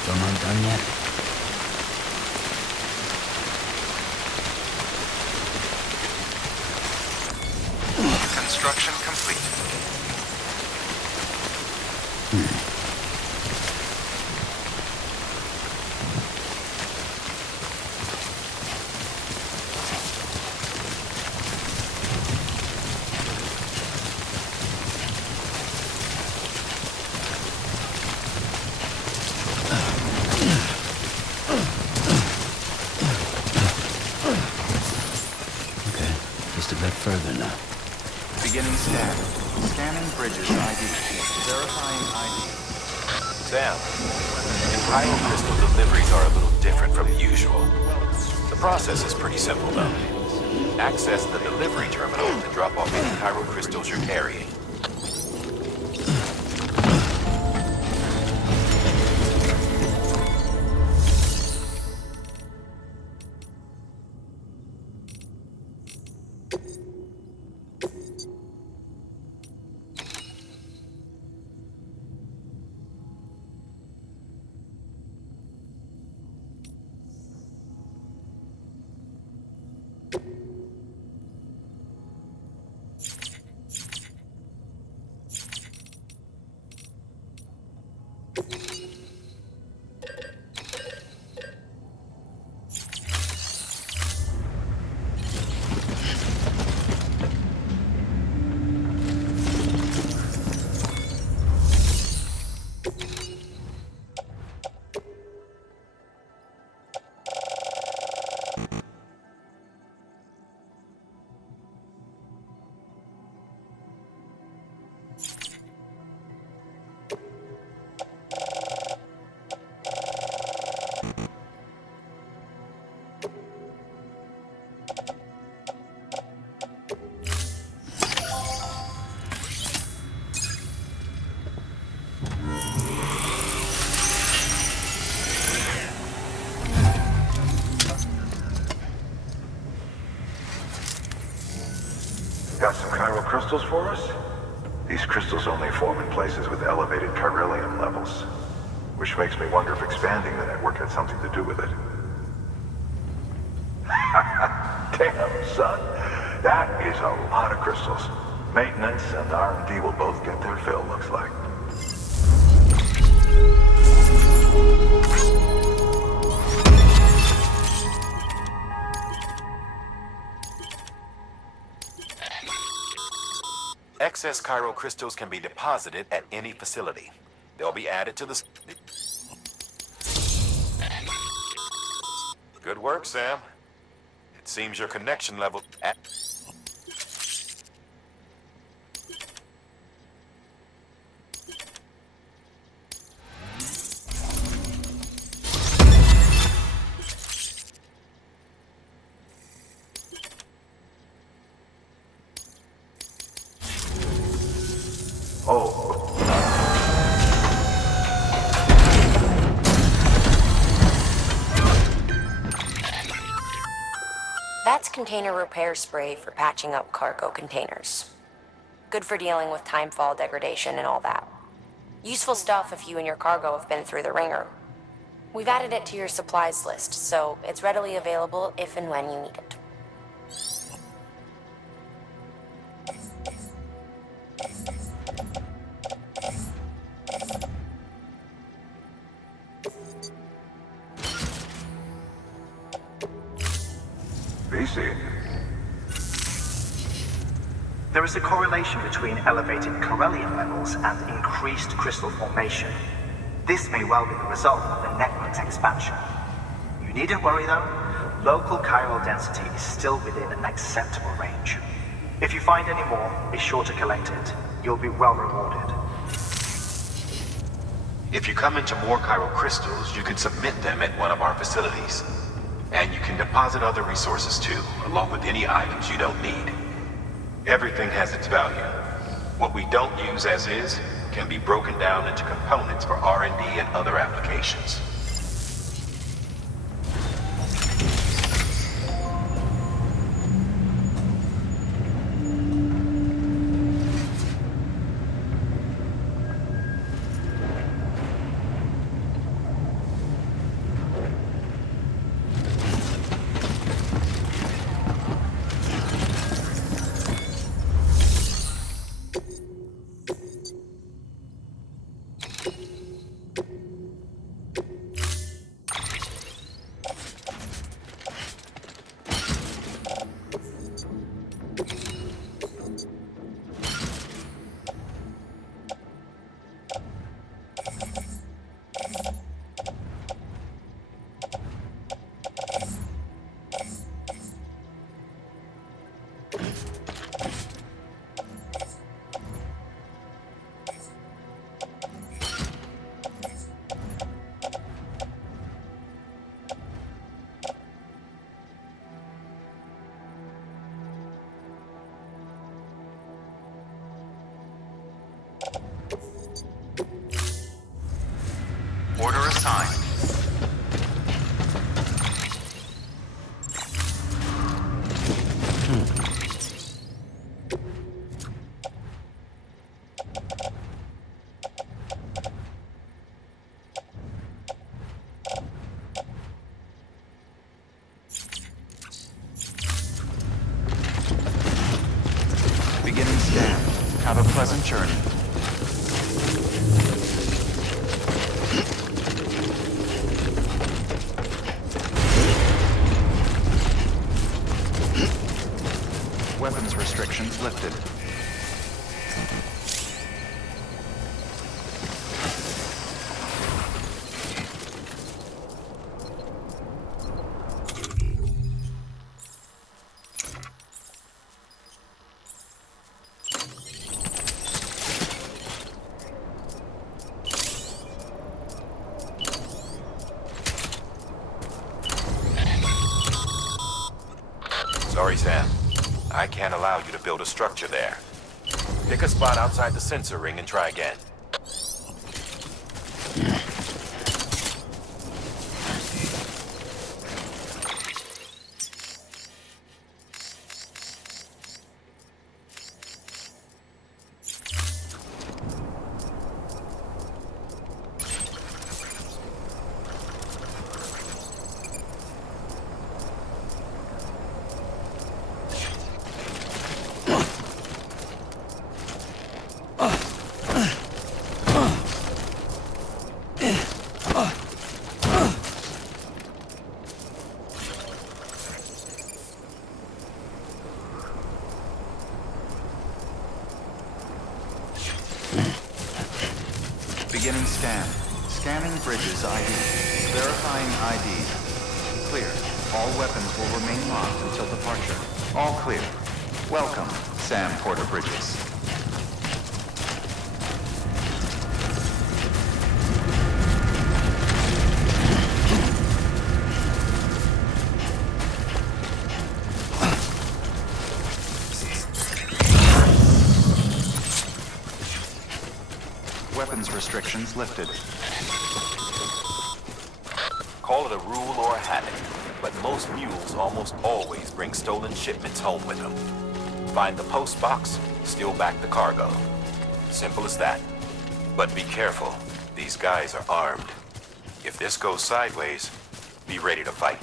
Still not done yet? Construction complete. Okay, just a bit further now. Beginning scan. Scanning bridges ID. Verifying ID. Sam, Chiral crystal deliveries are a little different from usual. The process is pretty simple, though. Access the delivery terminal to drop off any Chiral crystals you're carrying. crystals for us? These crystals only form in places with elevated chiralium levels, which makes me wonder if expanding the network had something to do with it. Damn, son. That is a lot of crystals. Maintenance and R&D will both get their fill, looks like. Excess chiral crystals can be deposited at any facility. They'll be added to the... Good work, Sam. It seems your connection level... That's container repair spray for patching up cargo containers. Good for dealing with timefall degradation and all that. Useful stuff if you and your cargo have been through the ringer. We've added it to your supplies list, so it's readily available if and when you need it. There is a correlation between elevated chiralium levels and increased crystal formation. This may well be the result of the network's expansion. You needn't worry though, local chiral density is still within an acceptable range. If you find any more, be sure to collect it. You'll be well rewarded. If you come into more chiral crystals, you can submit them at one of our facilities. And you can deposit other resources too, along with any items you don't need. Everything has its value. What we don't use as is can be broken down into components for R&D and other applications. Order assigned. Beginning scan. Have a pleasant journey. Weapons restrictions lifted. Sorry, Sam. I can't allow you to build a structure there. Pick a spot outside the sensor ring and try again. Beginning scan. Scanning bridges ID. Verifying ID. Clear. All weapons will remain locked until departure. All clear. Welcome, Sam Porter Bridges. Weapons restrictions lifted. Call it a rule or a habit, but most mules almost always bring stolen shipments home with them. Find the post box, steal back the cargo. Simple as that. But be careful. These guys are armed. If this goes sideways, be ready to fight.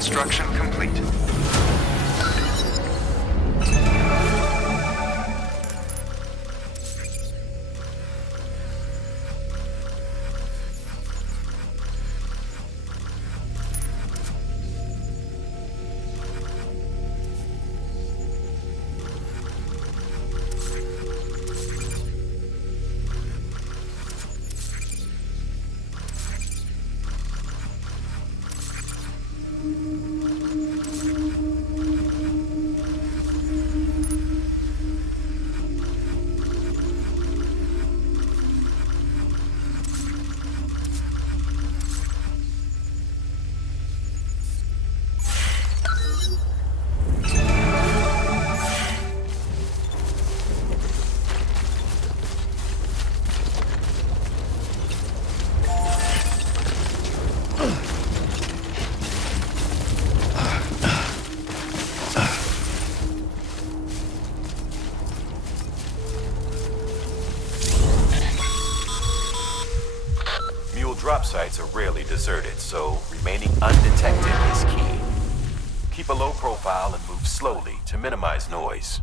Construction complete. Drop sites are rarely deserted, so remaining undetected is key. Keep a low profile and move slowly to minimize noise.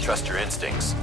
Trust your instincts.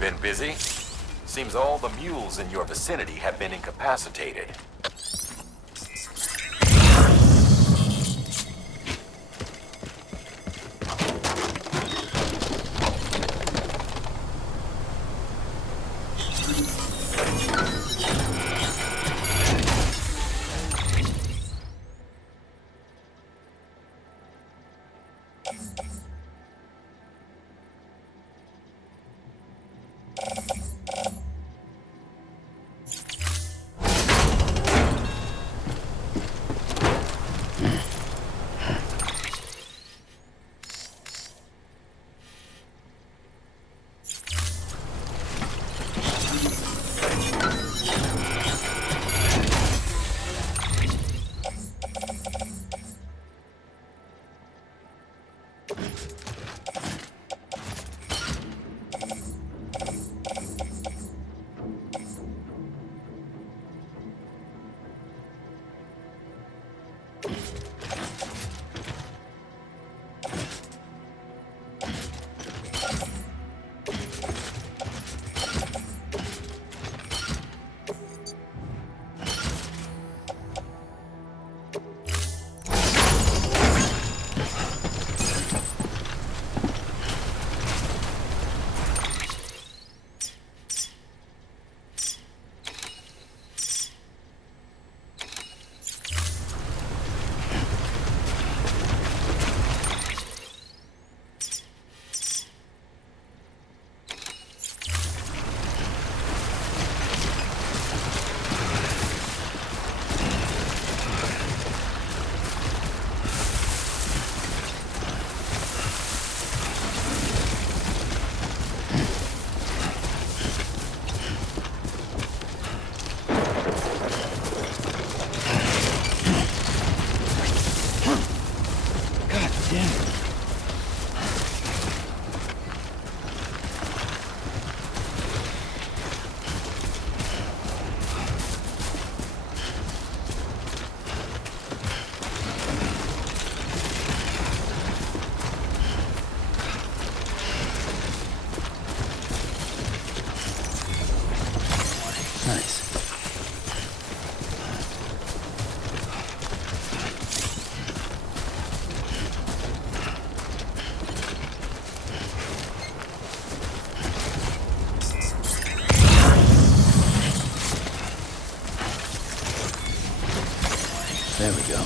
Been busy? Seems all the mules in your vicinity have been incapacitated. There we go.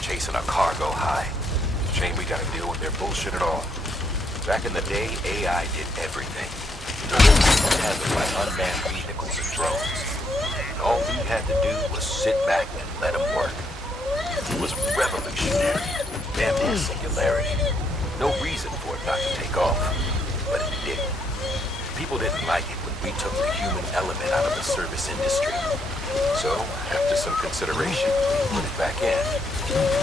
Chasing a cargo high. Shame we gotta deal with their bullshit at all. Back in the day, AI did everything. Handled by unmanned vehicles and drones. And all we had to do was sit back and let them work. It was revolutionary. Damn near singularity. No reason for it not to take off. But it didn't. People didn't like it when we took the human element out of the service industry. So, after some consideration, we put it back in.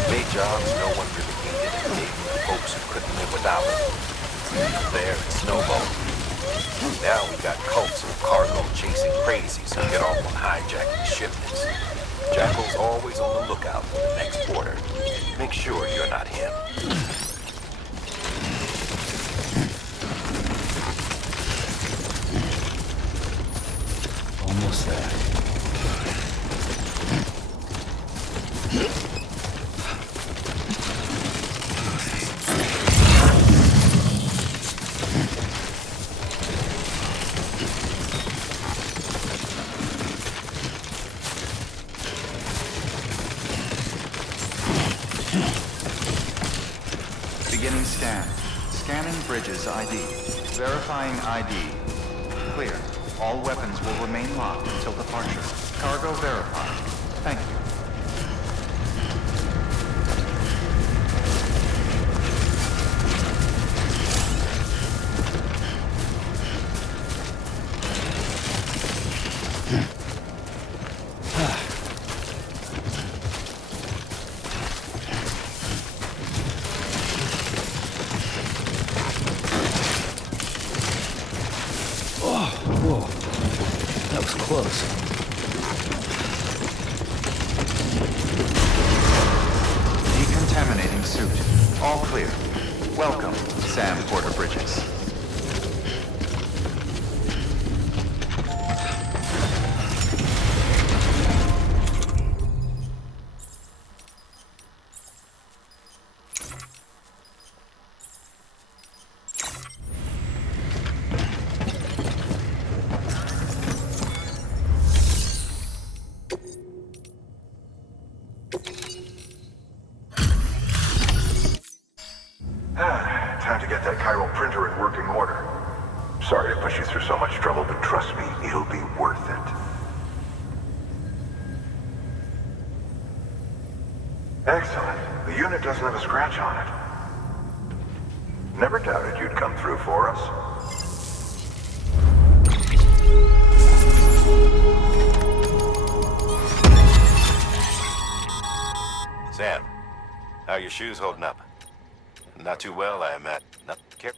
Made jobs no one really needed and gave them to folks who couldn't live without them. From there, it snowballed. Now we got cults of cargo chasing crazies who get off on hijacking shipments. Jackal's always on the lookout for the next order. Make sure you're not him. Almost there. Beginning scan. Scanning bridges ID. Verifying ID. Clear. All weapons will remain locked until departure. Cargo verified. Thank you. Close. Decontaminating suit. All clear. Welcome. Welcome, Sam Porter Bridges. Time to get that chiral printer in working order. Sorry to push you through so much trouble, but trust me, it'll be worth it. Excellent. The unit doesn't have a scratch on it. Never doubted you'd come through for us. Sam, how are your shoes holding up? Not too well, I imagine. Not care.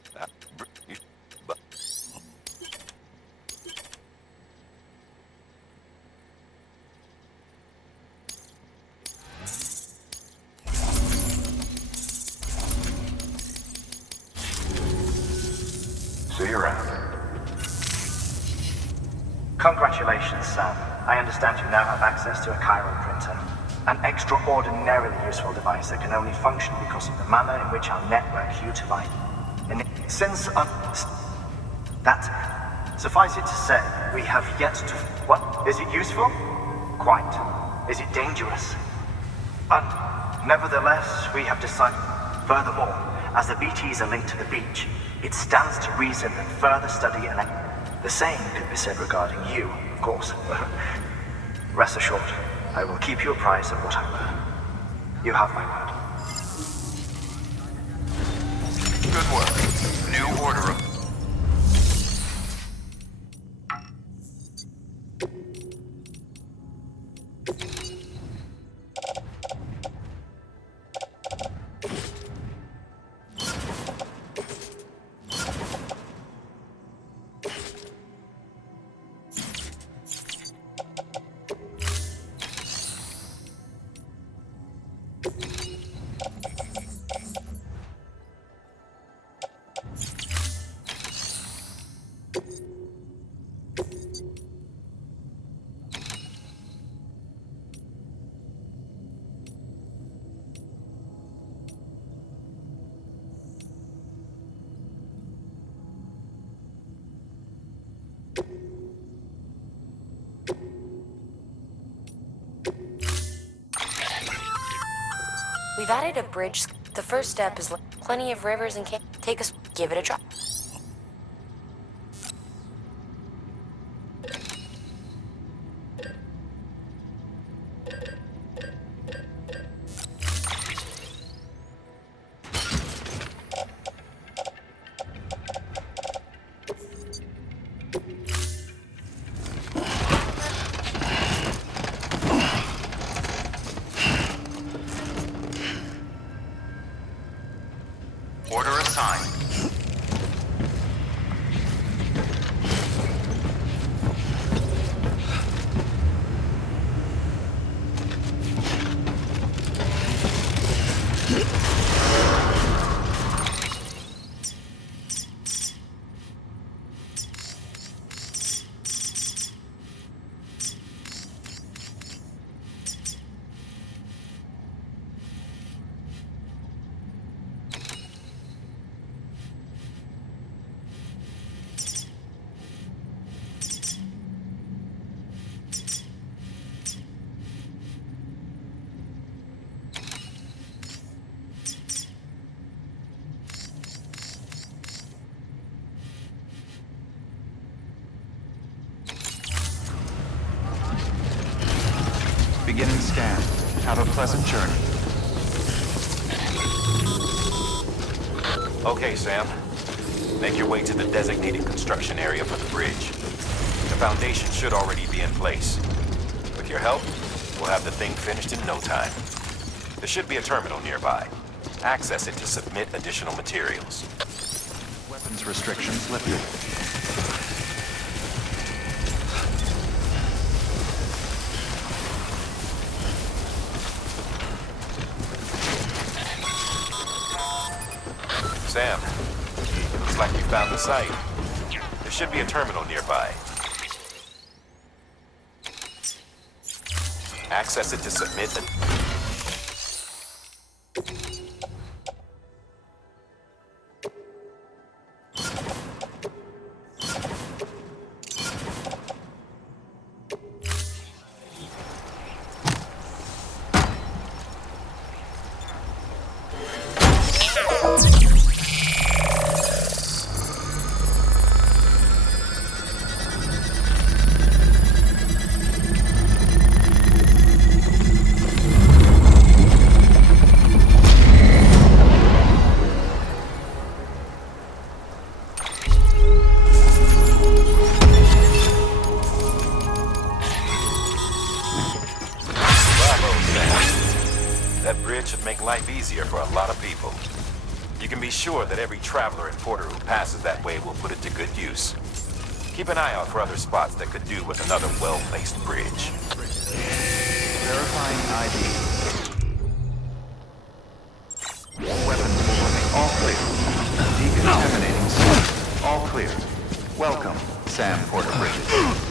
See you around. Congratulations, Sam. I understand you now have access to a chiral printer. An extraordinarily useful device that can only function because of the manner in which our network utilizes. And since that, suffice it to say, we have yet to... What? Is it useful? Quite. Is it dangerous? Nevertheless, we have decided... Furthermore, as the BTs are linked to the beach, it stands to reason that further study and... The same could be said regarding you, of course. Rest assured, I will keep you apprised of what I learn. You have my word. Good work. New order of... We've added a bridge. The first step is plenty of rivers and take us. Give it a try. Order assigned. Beginning scan. Have a pleasant journey. Okay, Sam. Make your way to the designated construction area for the bridge. The foundation should already be in place. With your help, we'll have the thing finished in no time. There should be a terminal nearby. Access it to submit additional materials. Weapons restrictions lifted. Sam, looks like you found the site. There should be a terminal nearby. Access it to submit the... Easier for a lot of people. You can be sure that every traveler and porter who passes that way will put it to good use. Keep an eye out for other spots that could do with another well-placed bridge. Verifying ID. Weapons will remain all clear. Decontaminating site. All clear. Welcome, Sam Porter Bridges.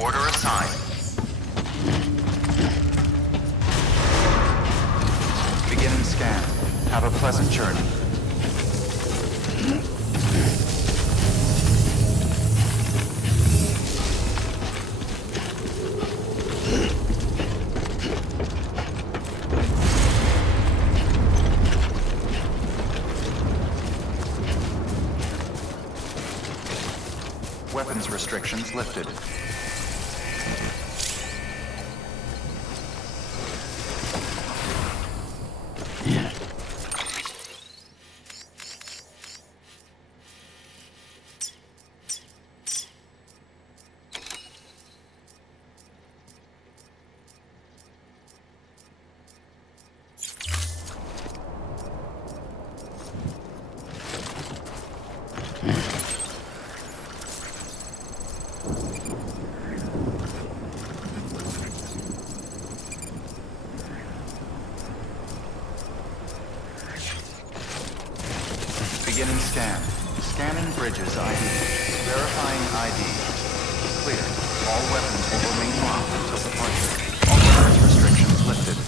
Order assigned. Begin and scan. Have a pleasant journey. Weapons restrictions lifted. Beginning scan. Scanning bridges ID. Verifying ID. Clear. All weapons will remain locked until departure. All weapons restrictions lifted.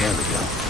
There we go.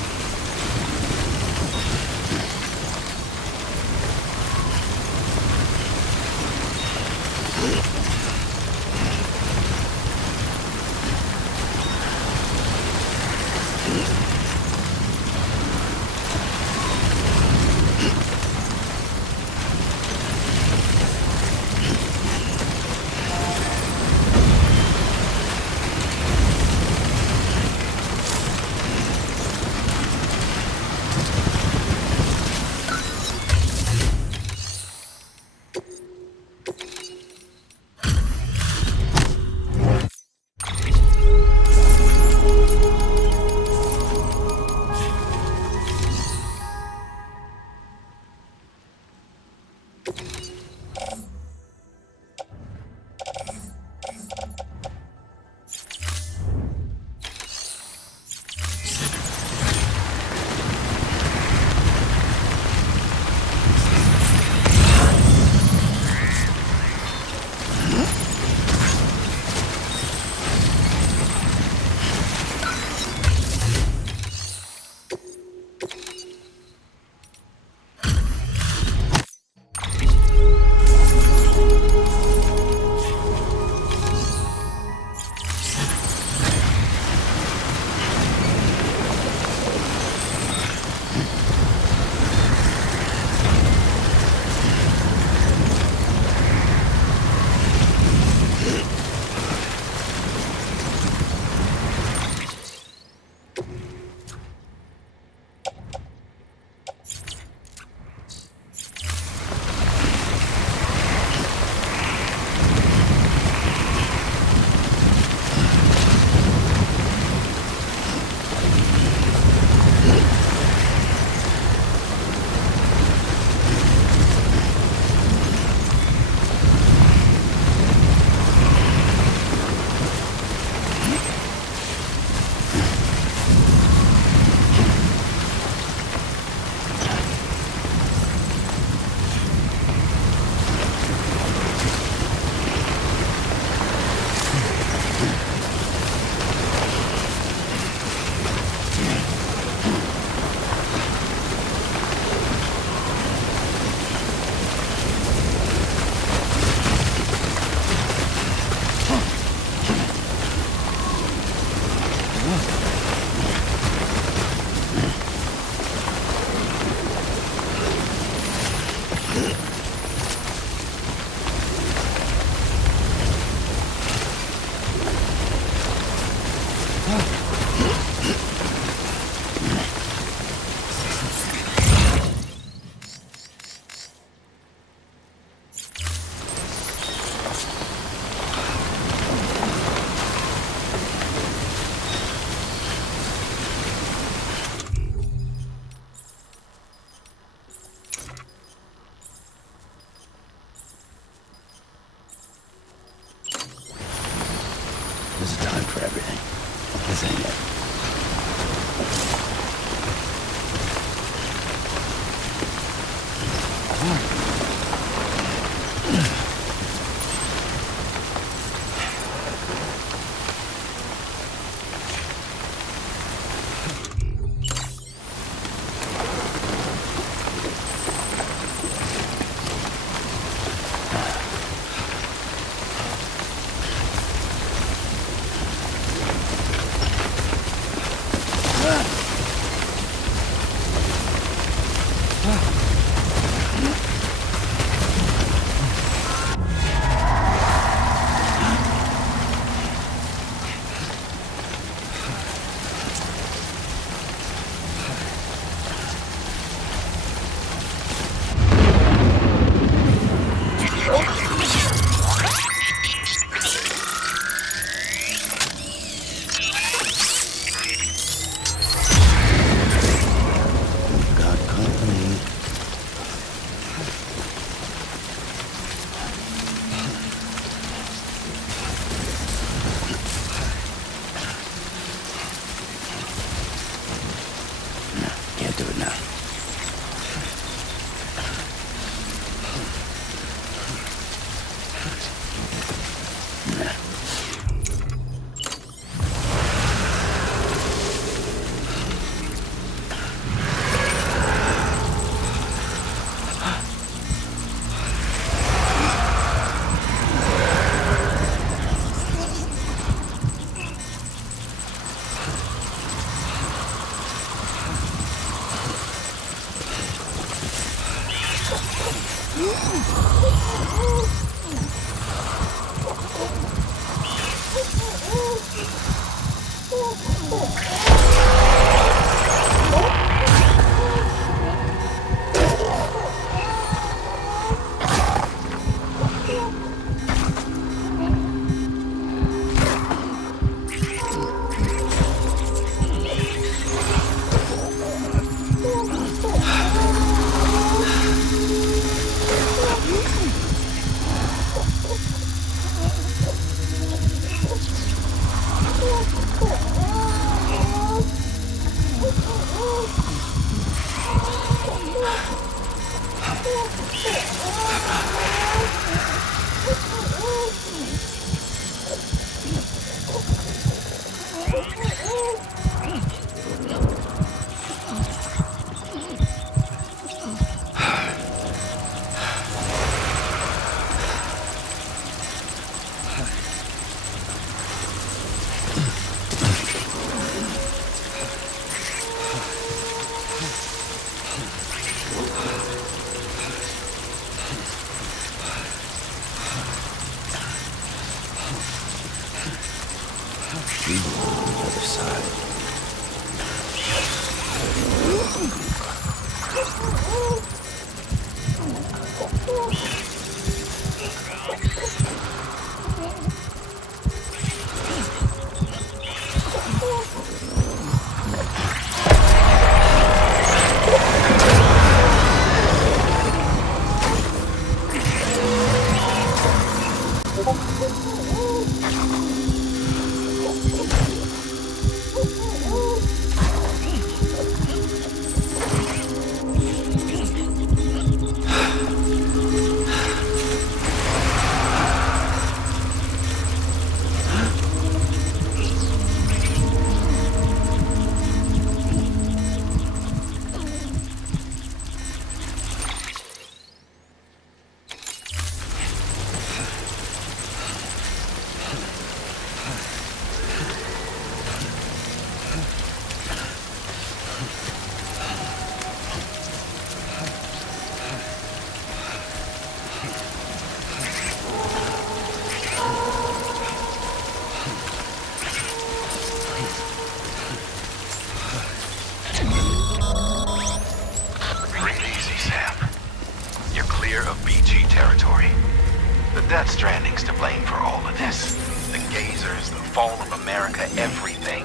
Stranding's to blame for all of this. The gazers, the fall of America, everything.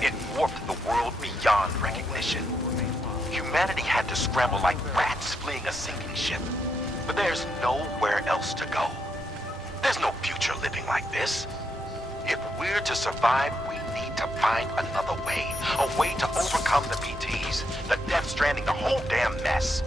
It warped the world beyond recognition. Humanity had to scramble like rats fleeing a sinking ship. But there's nowhere else to go. There's no future living like this. If we're to survive, we need to find another way. A way to overcome the BTs, the Death Stranding, the whole damn mess.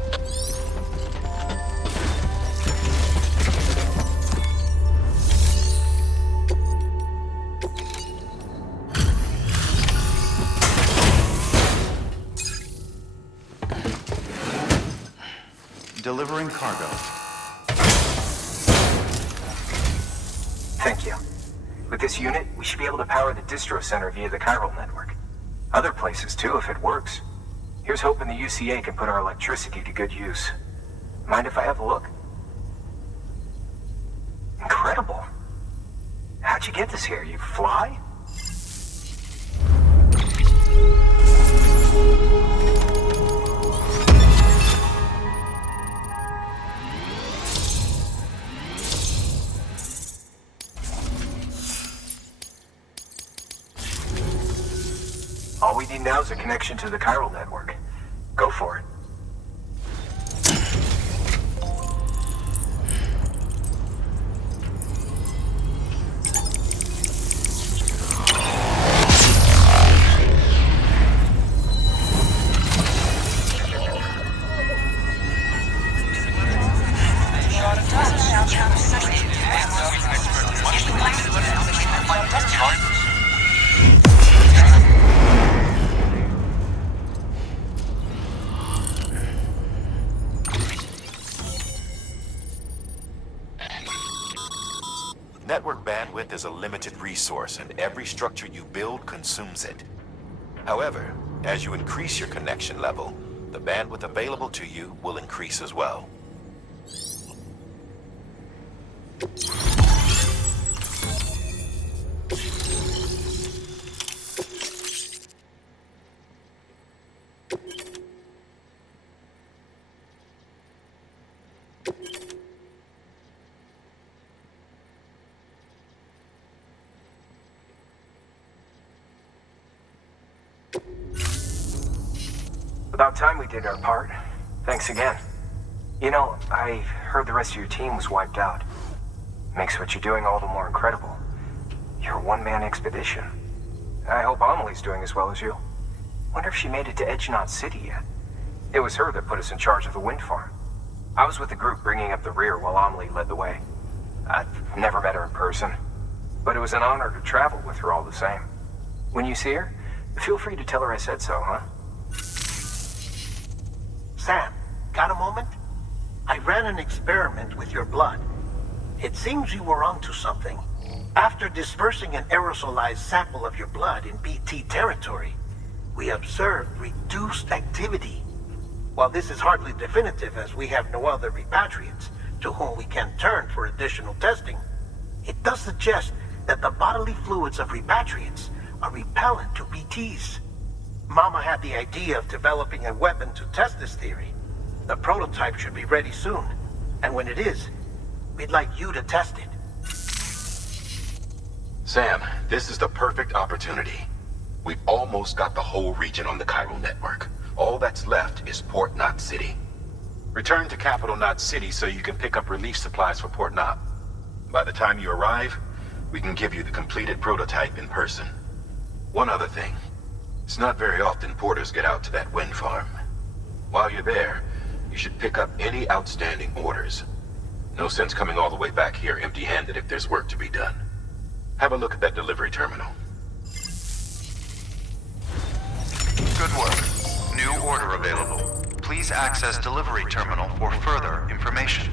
Delivering cargo. Thank you. With this unit, we should be able to power the distro center via the chiral network. Other places too, if it works. Here's hoping the UCA can put our electricity to good use. Mind if I have a look? Incredible. How'd you get this here? You fly? All we need now is a connection to the chiral network. Go for it. Network bandwidth is a limited resource, and every structure you build consumes it. However, as you increase your connection level, the bandwidth available to you will increase as well. About time we did our part. Thanks again. You know, I heard the rest of your team was wiped out. Makes what you're doing all the more incredible. You're a one-man expedition. I hope Amelie's doing as well as you. Wonder if she made it to Edge Knot City yet. It was her that put us in charge of the wind farm. I was with the group bringing up the rear while Amelie led the way. I've never met her in person, but it was an honor to travel with her all the same. When you see her, feel free to tell her I said so, huh? Sam, got a moment? I ran an experiment with your blood. It seems you were onto something. After dispersing an aerosolized sample of your blood in BT territory, we observed reduced activity. While this is hardly definitive as we have no other repatriates to whom we can turn for additional testing, it does suggest that the bodily fluids of repatriates are repellent to BTs. Mama had the idea of developing a weapon to test this theory. The prototype should be ready soon, and when it is, we'd like you to test it. Sam, this is the perfect opportunity. We've almost got the whole region on the chiral network. All that's left is Port Knot City. Return to Capital Knot City so you can pick up relief supplies for Port Knot. By the time you arrive, we can give you the completed prototype in person. One other thing. It's not very often porters get out to that wind farm. While you're there, you should pick up any outstanding orders. No sense coming all the way back here empty-handed if there's work to be done. Have a look at that delivery terminal. Good work. New order available. Please access delivery terminal for further information.